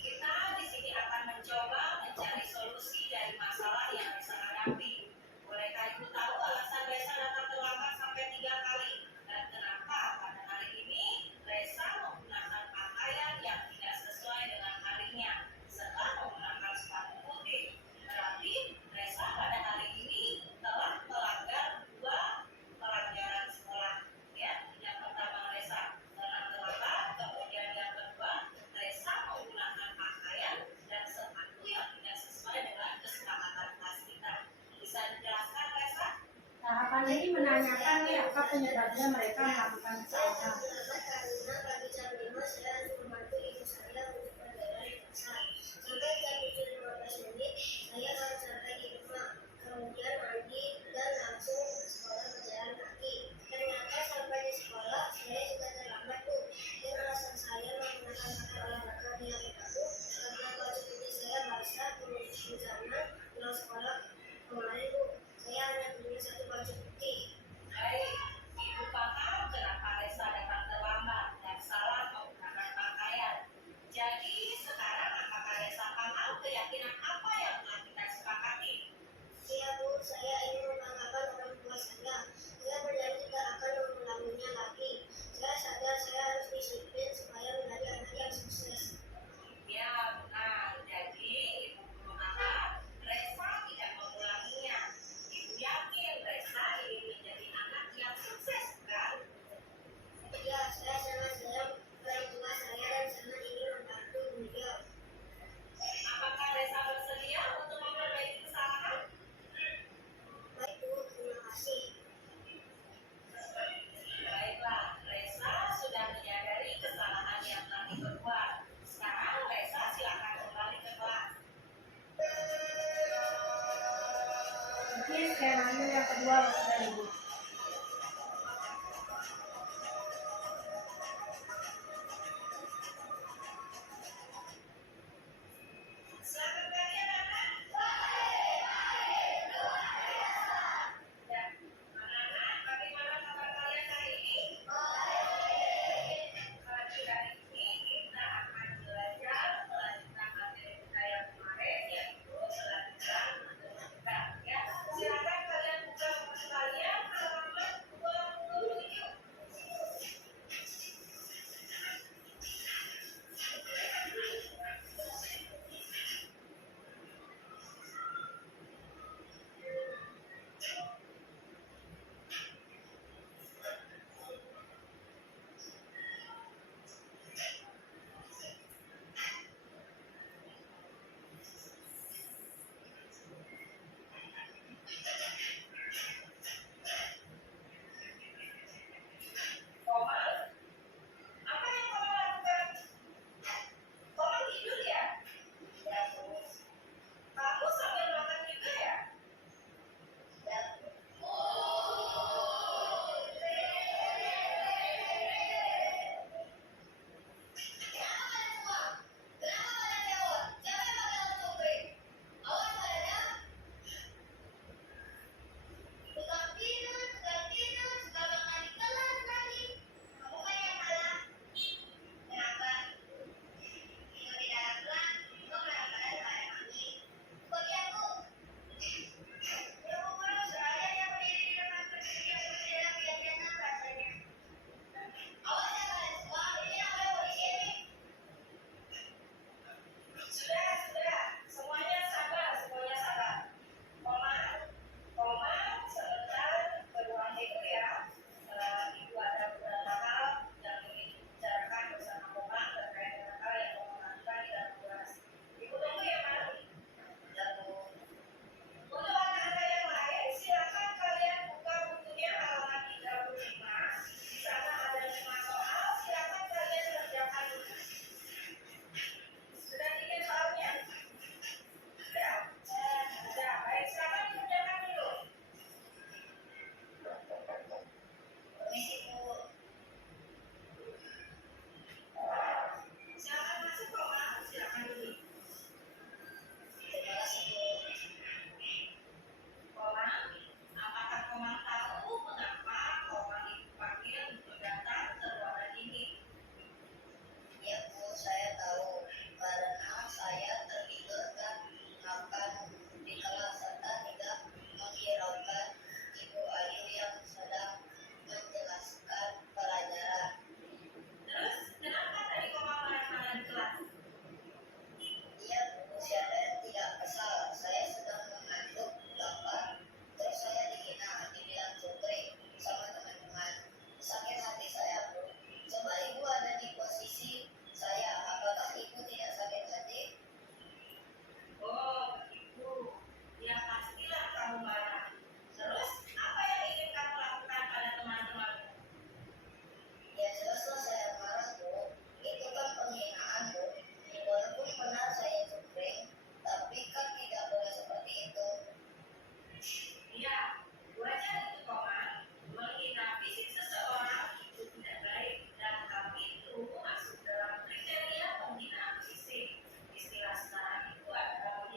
Kita di sini akan mencoba mencari solusi dari masalah yang Resa hadapi. Bolehkah Ibu tahu alasan Resa datang terlambat sampai 3 kali? Dan kenapa pada hari ini Resa menggunakan pakaian yang tidak sesuai dengan harinya setelah menggunakan sepatu putih? Berarti Resa pada hari ini telah melanggar 2 pelanggaran sekolah. Ya, yang pertama Resa datang terlambat, kemudian yang kedua Resa menggunakan pakaian dan sepatu yang tidak sesuai dengan kesepakatan kelas kita. Bisa dijelaskan Resa? Tahapan ini menanyakan nih apa penyebabnya mereka melakukan Saya kesalahan. terlambat karena pagi jam 5 saya harus membantu ibu saya untuk perjalanan di pasar. Sampai jam 7:15 saya harus sampai di rumah. Kemudian mandi dan langsung ke sekolah berjalan kaki. Ternyata sampai di sekolah saya juga terlambat Bu. Dan alasan saya menggunakan pakaian olahraga di hari Rabu karena baju putih saya basah hujanan pulang sekolah kemarin Bu. Saya hanya punya satu baju putih. Baik, Ibu paham kenapa Resa datang terlambat dan salah menggunakan pakaian. Jadi sekarang apakah Resa paham keyakinan apa yang telah kita sepakati? Iya Bu, saya ingin membanggakan orang tua saya. Saya berjanji tidak akan mengulanginya lagi. Saya sadar saya harus disiplin supaya menjadi anak yang sukses. Ya, benar. Jadi Ibu berharap Resa tidak mengulanginya. Ibu yakin Resa ingin menjadi anak yang sukses, kan? Iya, saya sangat sayang orang tua saya dan sangat ingin membantu beliau. Apakah Resa bersedia untuk memperbaiki kesalahan? Baik Bu, terima kasih. Baiklah, Resa sudah menyadari kesalahan yang telah diperbuat. Sekarang Resa silakan kembali ke kelas. Jadi skenario yang kedua Bapak dan Ibu. Selamat pagi anak-anak. Ya, anak-anak, bagaimana kabar kalian hari ini? Pagi hari ini kita akan belajar melanjutkan materi kita yang kemarin, yaitu selanjutnya menentukan. Ya, silakan kalian buka buku kalian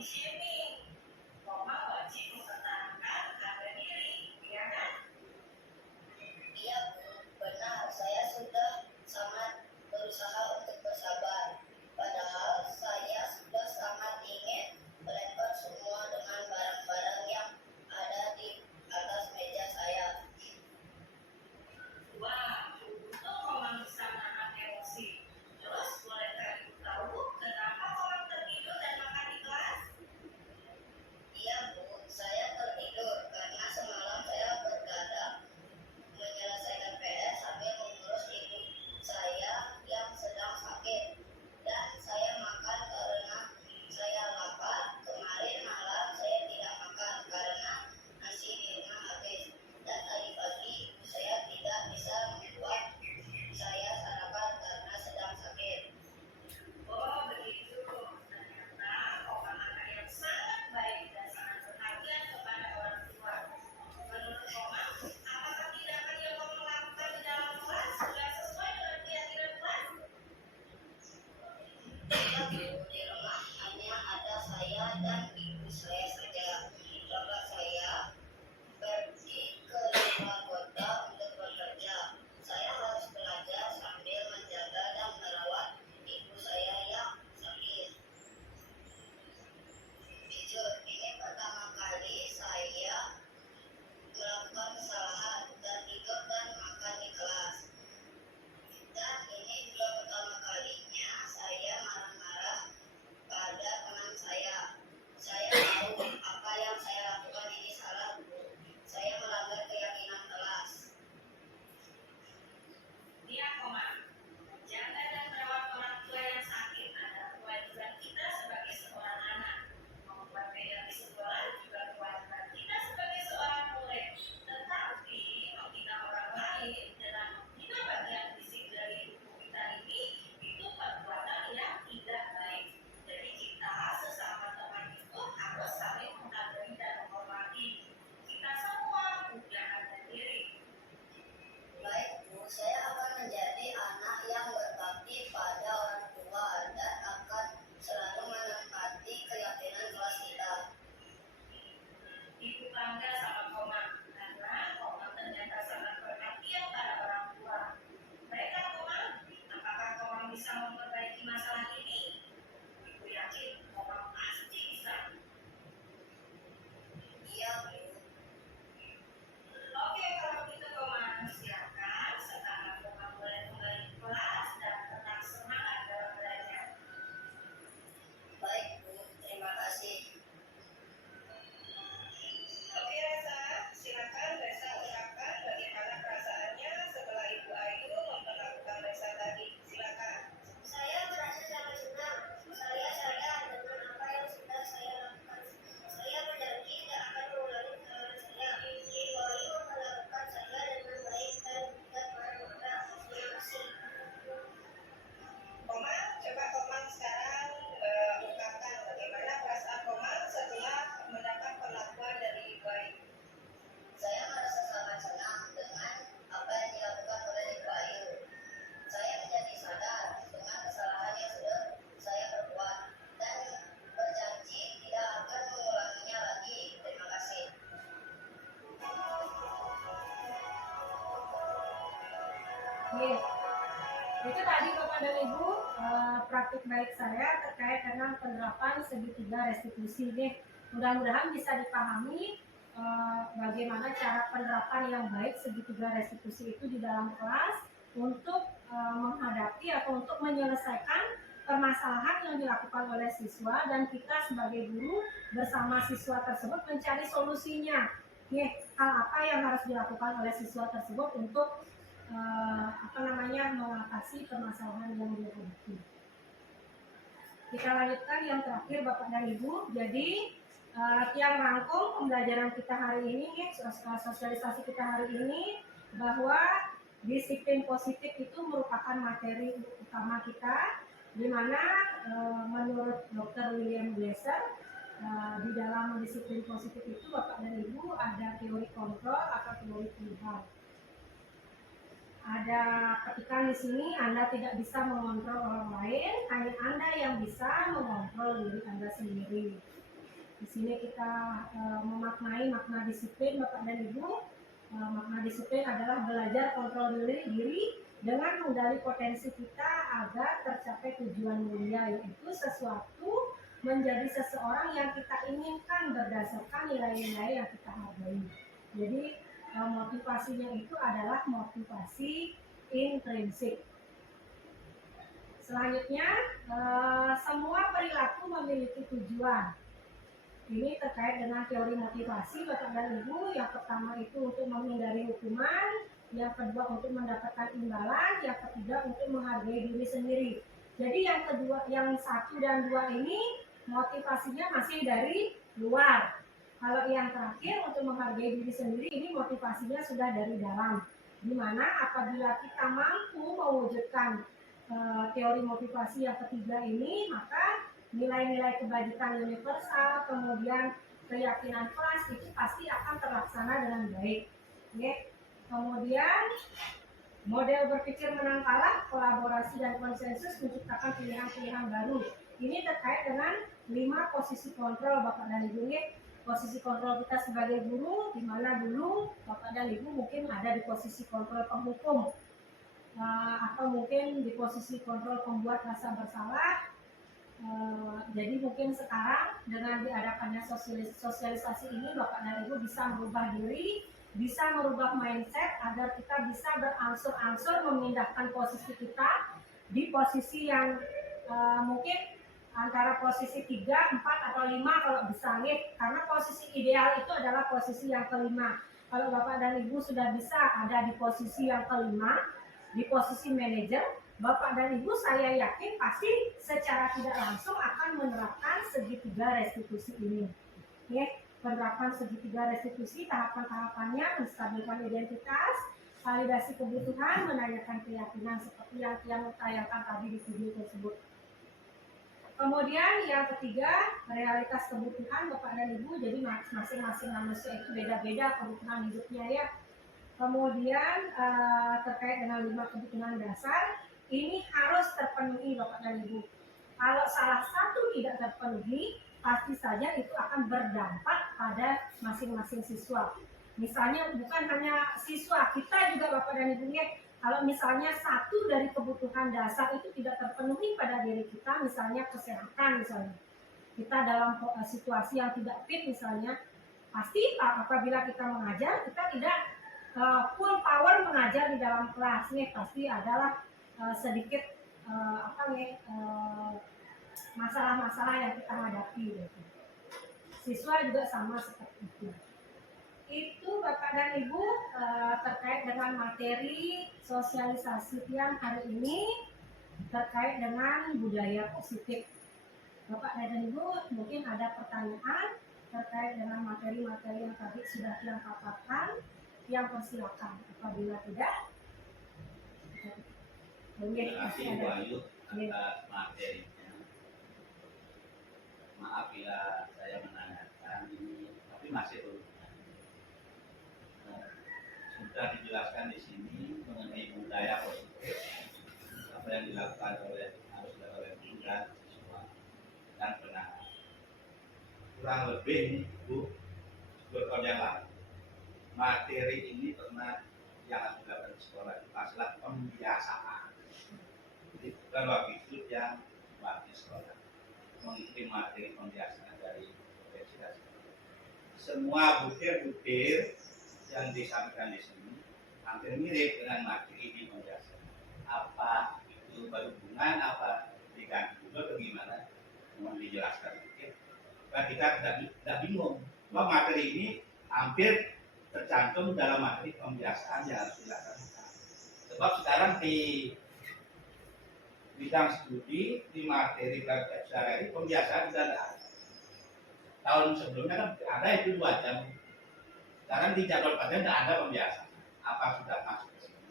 di sini. Koma wajib mempertahankan harga diri, ya kan? Iya, Bu, benar. Saya sudah sangat berusaha untuk bersabar. Padahal saya sudah sangat ingin melempar semua dengan barang-barang yang ada di atas meja saya. Wah, untuk Koma bisa menahan emosi. Terus bolehkah Ibu tahu kenapa Koma tertidur dan makan di kelas? Iya, Bu, saya tertidur karena semalam saya bergadang menyelesaikan PR sambil mengurus ibu saya yang sedang sakit. Dan saya makan karena saya lapar. Kemarin malam saya tidak makan karena nasi di rumah habis. Dan tadi pagi ibu saya tidak bisa membuat saya sarapan karena sedang sakit. Oh, begitu. Ternyata Koma anak yang sangat baik dan sangat perhatian kepada orang tua. Menurut Koma, apakah tindakan yang Koma lakukan di dalam kelas sudah sesuai dengan keyakinan kelas? Iya, Bu, di rumah hanya ada saya dan ibu saya saja. Bapak saya pergi ke luar kota untuk bekerja. Saya harus belajar sambil menjaga dan merawat ibu saya yang sakit. Jujur, ini pertama kali saya melakukan kesalahan dan tidur dan makan di kelas. Dan ini juga pertama kalinya saya marah-marah pada teman saya. Saya tahu apa yang saya lakukan ini salah, Bu. Saya melanggar keyakinan kelas. Dia Koma, menjaga dan merawat orang tua yang sakit adalah kewajiban kita sebagai seorang anak. Membuat PR di sekolah juga kewajiban kita sebagai seorang murid. Tetapi menghina orang lain dan menghina bagian fisik dari tubuh kita ini itu perbuatan yang tidak baik. Jadi kita sesama teman itu harus saling menghargai dan menghormati. Kita semua punya harga diri. Baik, Bu, saya akan menjadi anak yang berbakti pada orang tua dan akan selalu menempati keyakinan kelas kita. Ibu bangga sama Koma karena Koma ternyata sangat perhatian pada orang tua. Mereka Koma, apakah Koma bisa memperbaiki masalah ini? Ibu yakin Koma pasti bisa. Iya, Bu. Oke, kalau begitu Koma silakan. Sekarang Koma boleh kembali ke kelas dan tetap semangat dalam belajar. Baik, Bu. Terima kasih. Oke Reza, silakan Reza ungkapkan bagaimana perasaannya setelah Ibu Ayu memperlakukan Reza tadi. Silakan. Saya merasa sangat senang. Saya sadar dengan apa yang sudah saya lakukan. Saya berjanji tidak akan mengulangi kesalahan saya. Ibu Ayu memperlakukan saya dengan baik dan tidak marah-marah. Terima kasih. Koma, coba Koma sekarang ungkapkan bagaimana perasaan Koma setelah mendapat perlakuan dari Ibu Ayu. Saya merasa sangat senang dengan apa yang dilakukan oleh Ibu Ayu. Saya menjadi sadar dengan kesalahan yang sudah saya perbuat dan berjanji tidak akan mengulanginya lagi. Terima kasih. Oke, itu tadi Bapak dan Ibu praktik baik saya terkait dengan penerapan segitiga restitusi nih. Mudah-mudahan bisa dipahami bagaimana cara penerapan yang baik segitiga restitusi itu di dalam kelas untuk menghadapi atau untuk menyelesaikan permasalahan yang dilakukan oleh siswa dan kita sebagai guru bersama siswa tersebut mencari solusinya. Nih, hal apa yang harus dilakukan oleh siswa tersebut untuk mengatasi permasalahan yang dihadapi. Kita lanjutkan yang terakhir Bapak dan Ibu. Jadi latihan rangkum pembelajaran kita hari ini, sosialisasi kita hari ini, bahwa disiplin positif itu merupakan materi utama kita, di mana menurut Dr. William Glasser di dalam disiplin positif itu Bapak dan Ibu ada teori kontrol atau teori pilihan. Ada petikan di sini, Anda tidak bisa mengontrol orang lain, hanya Anda yang bisa mengontrol diri Anda sendiri. Di sini kita memaknai makna disiplin Bapak dan Ibu. Makna disiplin adalah belajar kontrol diri dengan menggali potensi kita agar tercapai tujuan mulia, yaitu sesuatu menjadi seseorang yang kita inginkan berdasarkan nilai-nilai yang kita hargai. Jadi motivasinya itu adalah motivasi intrinsik. Selanjutnya, semua perilaku memiliki tujuan. Ini terkait dengan teori motivasi Bapak dan Ibu. Yang pertama itu untuk menghindari hukuman, yang kedua untuk mendapatkan imbalan, yang ketiga untuk menghargai diri sendiri. Jadi yang kedua, yang 1 dan 2 ini motivasinya masih dari luar. Kalau yang terakhir untuk menghargai diri sendiri ini motivasinya sudah dari dalam. Dimana apabila kita mampu mewujudkan teori motivasi yang ketiga ini, maka nilai-nilai kebajikan universal, kemudian keyakinan kelas itu pasti akan terlaksana dengan baik. Oke. Kemudian model berpikir menang kalah, kolaborasi dan konsensus menciptakan pilihan-pilihan baru. Ini terkait dengan 5 posisi kontrol Bapak dan Ibu. Posisi kontrol kita sebagai guru, di mana dulu Bapak dan Ibu mungkin ada di posisi kontrol penghukum, atau mungkin di posisi kontrol pembuat rasa bersalah. Jadi mungkin sekarang dengan diadakannya sosialisasi ini Bapak dan Ibu bisa merubah diri, bisa merubah mindset agar kita bisa berangsur-angsur memindahkan posisi kita di posisi yang mungkin antara posisi 3, 4 atau 5 kalau bisa nih, karena posisi ideal itu adalah posisi yang kelima. Kalau Bapak dan Ibu sudah bisa ada di posisi yang kelima, di posisi manajer, Bapak dan Ibu saya yakin pasti secara tidak langsung akan menerapkan segitiga restitusi ini. Ya, penerapan segitiga restitusi, tahapan-tahapannya menstabilkan identitas, validasi kebutuhan, menanyakan keyakinan seperti yang tayangkan tadi di video tersebut. Kemudian yang ketiga, realitas kebutuhan Bapak dan Ibu. Jadi masing-masing manusia itu beda-beda kebutuhan hidupnya ya. Kemudian terkait dengan 5 kebutuhan dasar, ini harus terpenuhi Bapak dan Ibu. Kalau salah satu tidak terpenuhi, pasti saja itu akan berdampak pada masing-masing siswa. Misalnya bukan hanya siswa, kita juga Bapak dan Ibu, kalau misalnya satu dari kebutuhan dasar itu tidak terpenuhi pada diri kita, misalnya kesehatan misalnya. Kita dalam situasi yang tidak fit misalnya, pasti apabila kita mengajar, kita tidak full power mengajar di dalam kelas nih, pasti adalah sedikit masalah-masalah yang kita hadapi gitu. Siswa juga sama seperti itu. Itu Bapak dan Ibu terkait dengan materi sosialisasi yang hari ini terkait dengan budaya positif. Bapak dan Ibu mungkin ada pertanyaan terkait dengan materi-materi yang tadi sudah yang paparkan, yang persilakan. Apabila tidak, Terima kasih Bu Ayu atas materinya. Maaf bila saya menanyakan ini, tapi masih berhubungan. Sudah dijelaskan di sini mengenai budaya positif, apa yang dilakukan oleh guru dan siswa dan penanganan. Kurang lebih nih Bu, 2 tahun yang lalu, materi ini pernah yang sudah di sekolah itu masalah pembiasaan. Bukan waktu itu yang waktu sekolah mengikuti materi pembiasaan dari universitas. Semua butir-butir yang disampaikan di sini hampir mirip dengan materi di pembiasaan. Apa itu berhubungan, apa diganti juga atau gimana? Mohon dijelaskan sedikit. Karena kita tidak bingung. Bahwa materi ini hampir tercantum dalam materi pembiasaan yang harus dilaksanakan. Sebab sekarang di bidang studi di materi praktek sehari pembiasaan sudah ada. Tahun sebelumnya kan ada itu 2 jam. Sekarang di jadwal pelajaran tidak ada pembiasaan. Apa sudah masuk ke sini?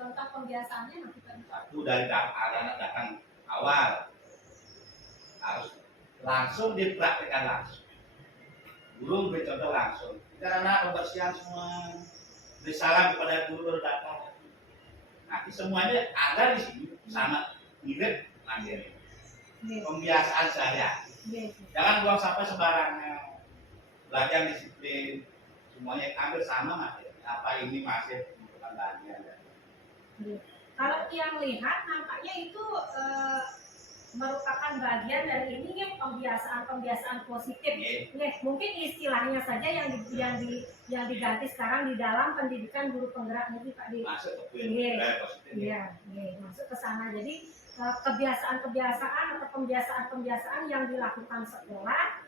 contoh pembiasaannya nanti kan. Satu dari anak datang awal harus langsung dipraktikkan langsung. Guru beri contoh langsung. Kita anak pembersihan semua, beri salam kepada guru baru datang. Nanti semuanya ada di sini sama mirip materi. Pembiasaan saya. Iya. Jangan buang sampah sembarangan. Belajar disiplin, semuanya hampir sama materi. Apa ini masih membutuhkan bagian? Iya. Kalau yang lihat nampaknya itu merupakan bagian dari ini ya, pembiasaan positif. Ya, mungkin istilahnya saja yang diganti sekarang di dalam pendidikan guru penggerak ini Pak Di. Masuk ke Iya. budaya positif. Iya, masuk ke sana. Jadi kebiasaan-kebiasaan atau pembiasaan-pembiasaan yang dilakukan sekolah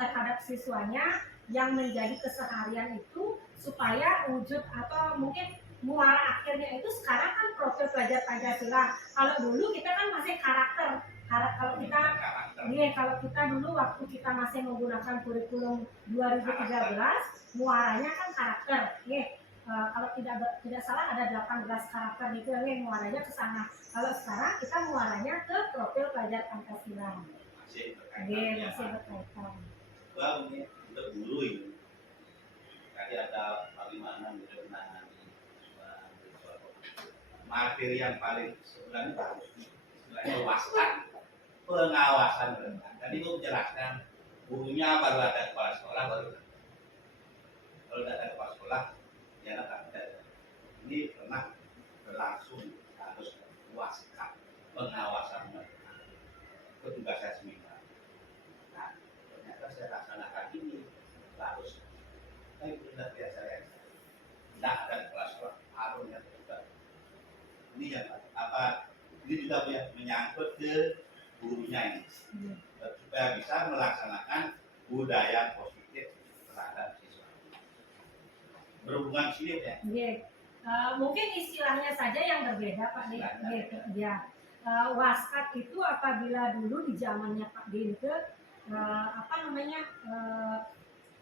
terhadap siswanya yang menjadi keseharian itu supaya wujud atau mungkin muara akhirnya itu sekarang kan profil pelajar Pancasila. Kalau dulu kita kan masih karakter. Kalau kita dulu waktu kita masih menggunakan kurikulum 2013, muaranya kan karakter. Kalau tidak salah ada 18 karakter itu yang muaranya ke sana. Kalau sekarang kita muaranya ke profil pelajar Pancasila. Masih Masih berkaitan. Bang, ini untuk guru ini. Tadi ada bagaimana menangani materi yang paling sebenarnya bagus, istilahnya waskan pengawasan rendah. Tadi gue menjelaskan gurunya baru ada kepala sekolah baru. Kalau tidak ada kepala sekolah, ya tidak. Ini pernah berlangsung harus waskan pengawasan mereka. Itu tugas saya seminar. Nah, ternyata saya laksanakan ini harus. Tapi benar biasa saya tidak ada kepala sekolah harusnya juga. Ini yang apa? Ini juga menyangkut ke gurunya ini, supaya bisa melaksanakan budaya positif terhadap siswa. Berhubungan sini ya. Mungkin istilahnya saja yang berbeda Pak Din. Waskat itu apabila dulu di zamannya Pak Din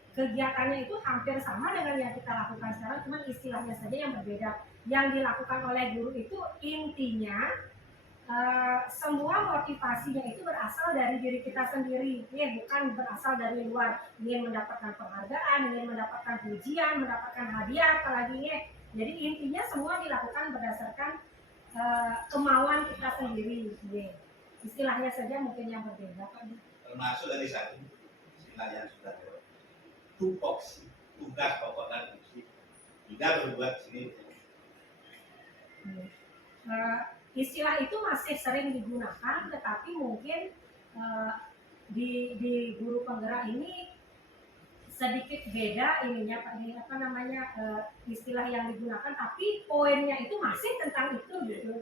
kegiatannya itu hampir sama dengan yang kita lakukan sekarang, cuma istilahnya saja yang berbeda. Yang dilakukan oleh guru itu intinya semua motivasinya itu berasal dari diri kita sendiri, bukan berasal dari luar. Ingin mendapatkan penghargaan, ingin mendapatkan pujian, mendapatkan hadiah, apalagi jadi intinya semua dilakukan berdasarkan kemauan kita sendiri. Istilahnya saja mungkin yang berbeda Pak. Termasuk dari satu istilah yang sudah tupoksi, tugas pokok dan fungsi juga berbuat sini. Istilah itu masih sering digunakan, tetapi mungkin di guru penggerak ini sedikit beda ininya Pak, istilah yang digunakan, tapi poinnya itu masih tentang itu gitu.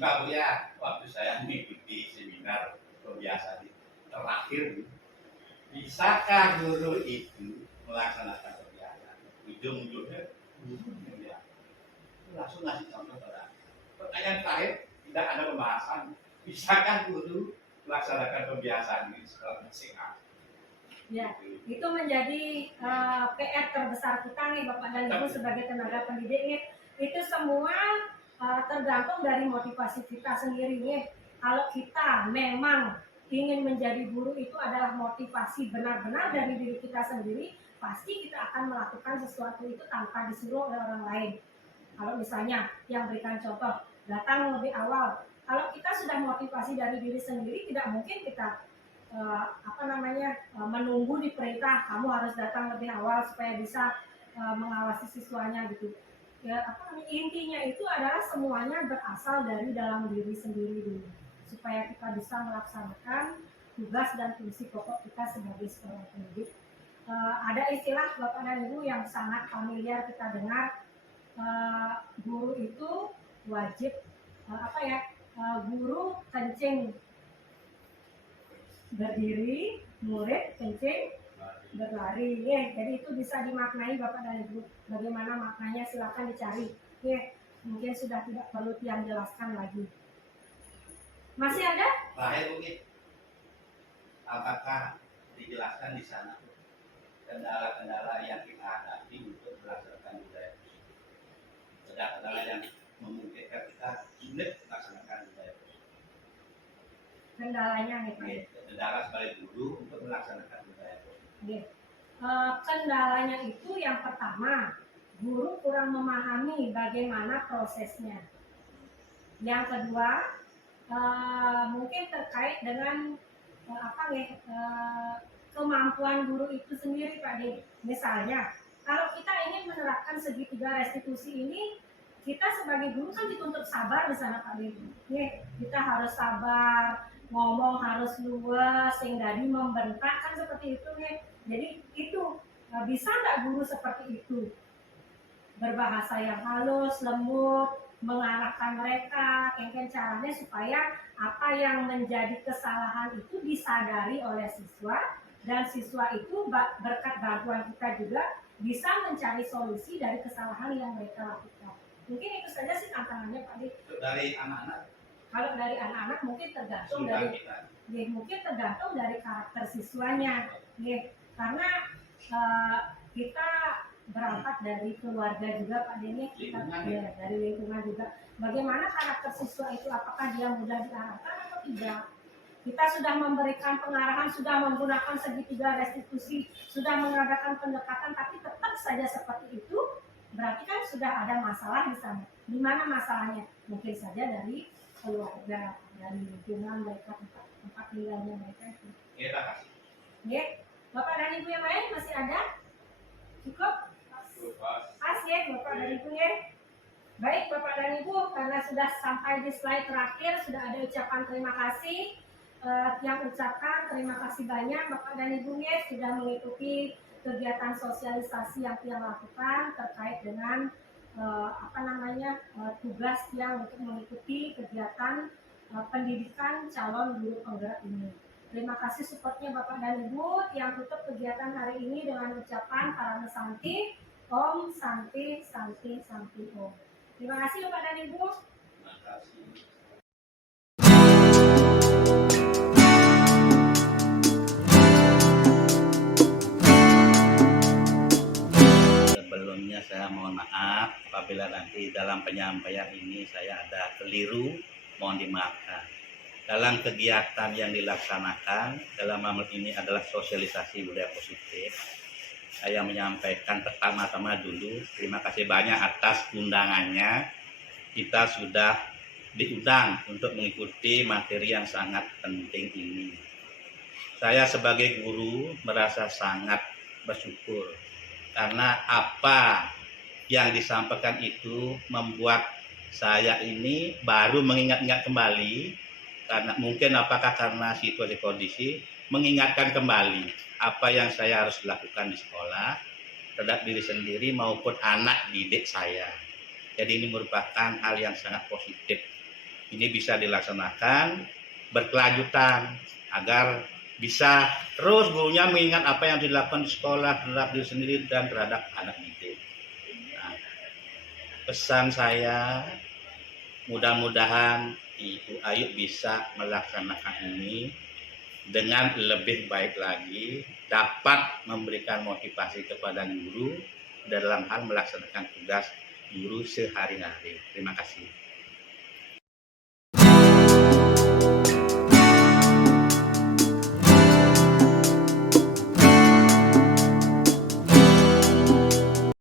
Mbak Buya, waktu saya mengikuti seminar pembiasaan terakhir, bisakah guru itu melaksanakan kegiatan? Ujung-ujungnya langsung ngasih contoh pada pertanyaan terakhir, tidak ada pembahasan. Bisakah guru melaksanakan kebiasaan ini secara masing-masing? Ya, itu menjadi PR terbesar kita nih Bapak dan Ibu sebagai tenaga pendidik nih. Itu semua tergantung dari motivasi kita sendiri nih. Kalau kita memang ingin menjadi guru itu adalah motivasi benar-benar dari diri kita sendiri, pasti kita akan melakukan sesuatu itu tanpa disuruh oleh orang lain. Kalau misalnya yang berikan contoh, datang lebih awal. Kalau kita sudah motivasi dari diri sendiri, tidak mungkin kita menunggu diperintah kamu harus datang lebih awal supaya bisa mengawasi siswanya gitu. Intinya itu adalah semuanya berasal dari dalam diri sendiri dulu, supaya kita bisa melaksanakan tugas dan fungsi pokok kita sebagai seorang pendidik. Ada istilah Bapak dan Ibu yang sangat familiar kita dengar, guru itu wajib guru kencing berdiri, murid kencing berlari. Jadi itu bisa dimaknai Bapak dan Ibu. Bagaimana maknanya silakan dicari. Mungkin sudah tidak perlu Tiang jelaskan lagi. Masih ada? Terakhir mungkin, apakah dijelaskan di sana kendala-kendala yang kita hadapi untuk melaksanakan budaya? Kendala yang memungkinkan kita sulit melaksanakan budaya. Kendalanya nih Pak. Kendala sebagai guru untuk melaksanakan budaya. Kendalanya itu yang pertama, guru kurang memahami bagaimana prosesnya. Yang kedua, mungkin terkait dengan kemampuan guru itu sendiri Pak De. Misalnya kalau kita ingin menerapkan segitiga restitusi ini, kita sebagai guru kan dituntut sabar di sana Pak De. Kita harus sabar, ngomong harus luwes, sehingga membentak kan seperti itu nih. Jadi itu bisa nggak guru seperti itu, berbahasa yang halus, lembut, mengarahkan mereka, caranya supaya apa yang menjadi kesalahan itu disadari oleh siswa, dan siswa itu berkat bantuan kita juga bisa mencari solusi dari kesalahan yang mereka lakukan. Mungkin itu saja sih tantangannya Pak Di. Dari anak-anak, Kalau dari anak-anak mungkin tergantung sudah dari kita mungkin tergantung dari karakter siswanya, karena kita berangkat dari keluarga juga Pak Denny, kita dari lingkungan juga. Bagaimana karakter siswa itu, apakah dia mudah diarahkan atau tidak? Kita sudah memberikan pengarahan, sudah menggunakan segitiga restitusi, sudah mengadakan pendekatan, tapi tetap saja seperti itu, berarti kan sudah ada masalah di sana. Di mana masalahnya? Mungkin saja dari keluarga, dari lingkungan mereka, tempat tinggalnya mereka itu. kita kasih. Bapak dan Ibu yang lain masih ada? Cukup? Pas ya Bapak dan Ibu ya. Baik Bapak dan Ibu, karena sudah sampai di slide terakhir, sudah ada ucapan terima kasih. Yang ucapkan terima kasih banyak Bapak dan Ibu ya, sudah mengikuti kegiatan sosialisasi yang Tiang lakukan terkait dengan tugas yang untuk mengikuti kegiatan pendidikan calon guru penggerak ini. Terima kasih supportnya Bapak dan Ibu yang tutup kegiatan hari ini dengan ucapan Parama Santi, Om Santi Santi Santi Om. Terima kasih Bapak dan Ibu. Terima kasih. Sebelumnya saya mohon maaf apabila nanti dalam penyampaian ini saya ada keliru, mohon dimaafkan. Dalam kegiatan yang dilaksanakan dalam hal ini adalah sosialisasi budaya positif. Saya menyampaikan pertama-tama dulu terima kasih banyak atas undangannya. Kita sudah diundang untuk mengikuti materi yang sangat penting ini. Saya sebagai guru merasa sangat bersyukur karena apa yang disampaikan itu membuat saya ini baru mengingat-ingat kembali, karena mungkin apakah karena situasi kondisi mengingatkan kembali apa yang saya harus lakukan di sekolah terhadap diri sendiri maupun anak didik saya. Jadi ini merupakan hal yang sangat positif. Ini bisa dilaksanakan berkelanjutan agar bisa terus gurunya mengingat apa yang dilakukan di sekolah terhadap diri sendiri dan terhadap anak didik. Nah, pesan saya mudah-mudahan Ibu Ayu bisa melaksanakan ini dengan lebih baik lagi, dapat memberikan motivasi kepada guru dalam hal melaksanakan tugas guru sehari-hari. Terima kasih.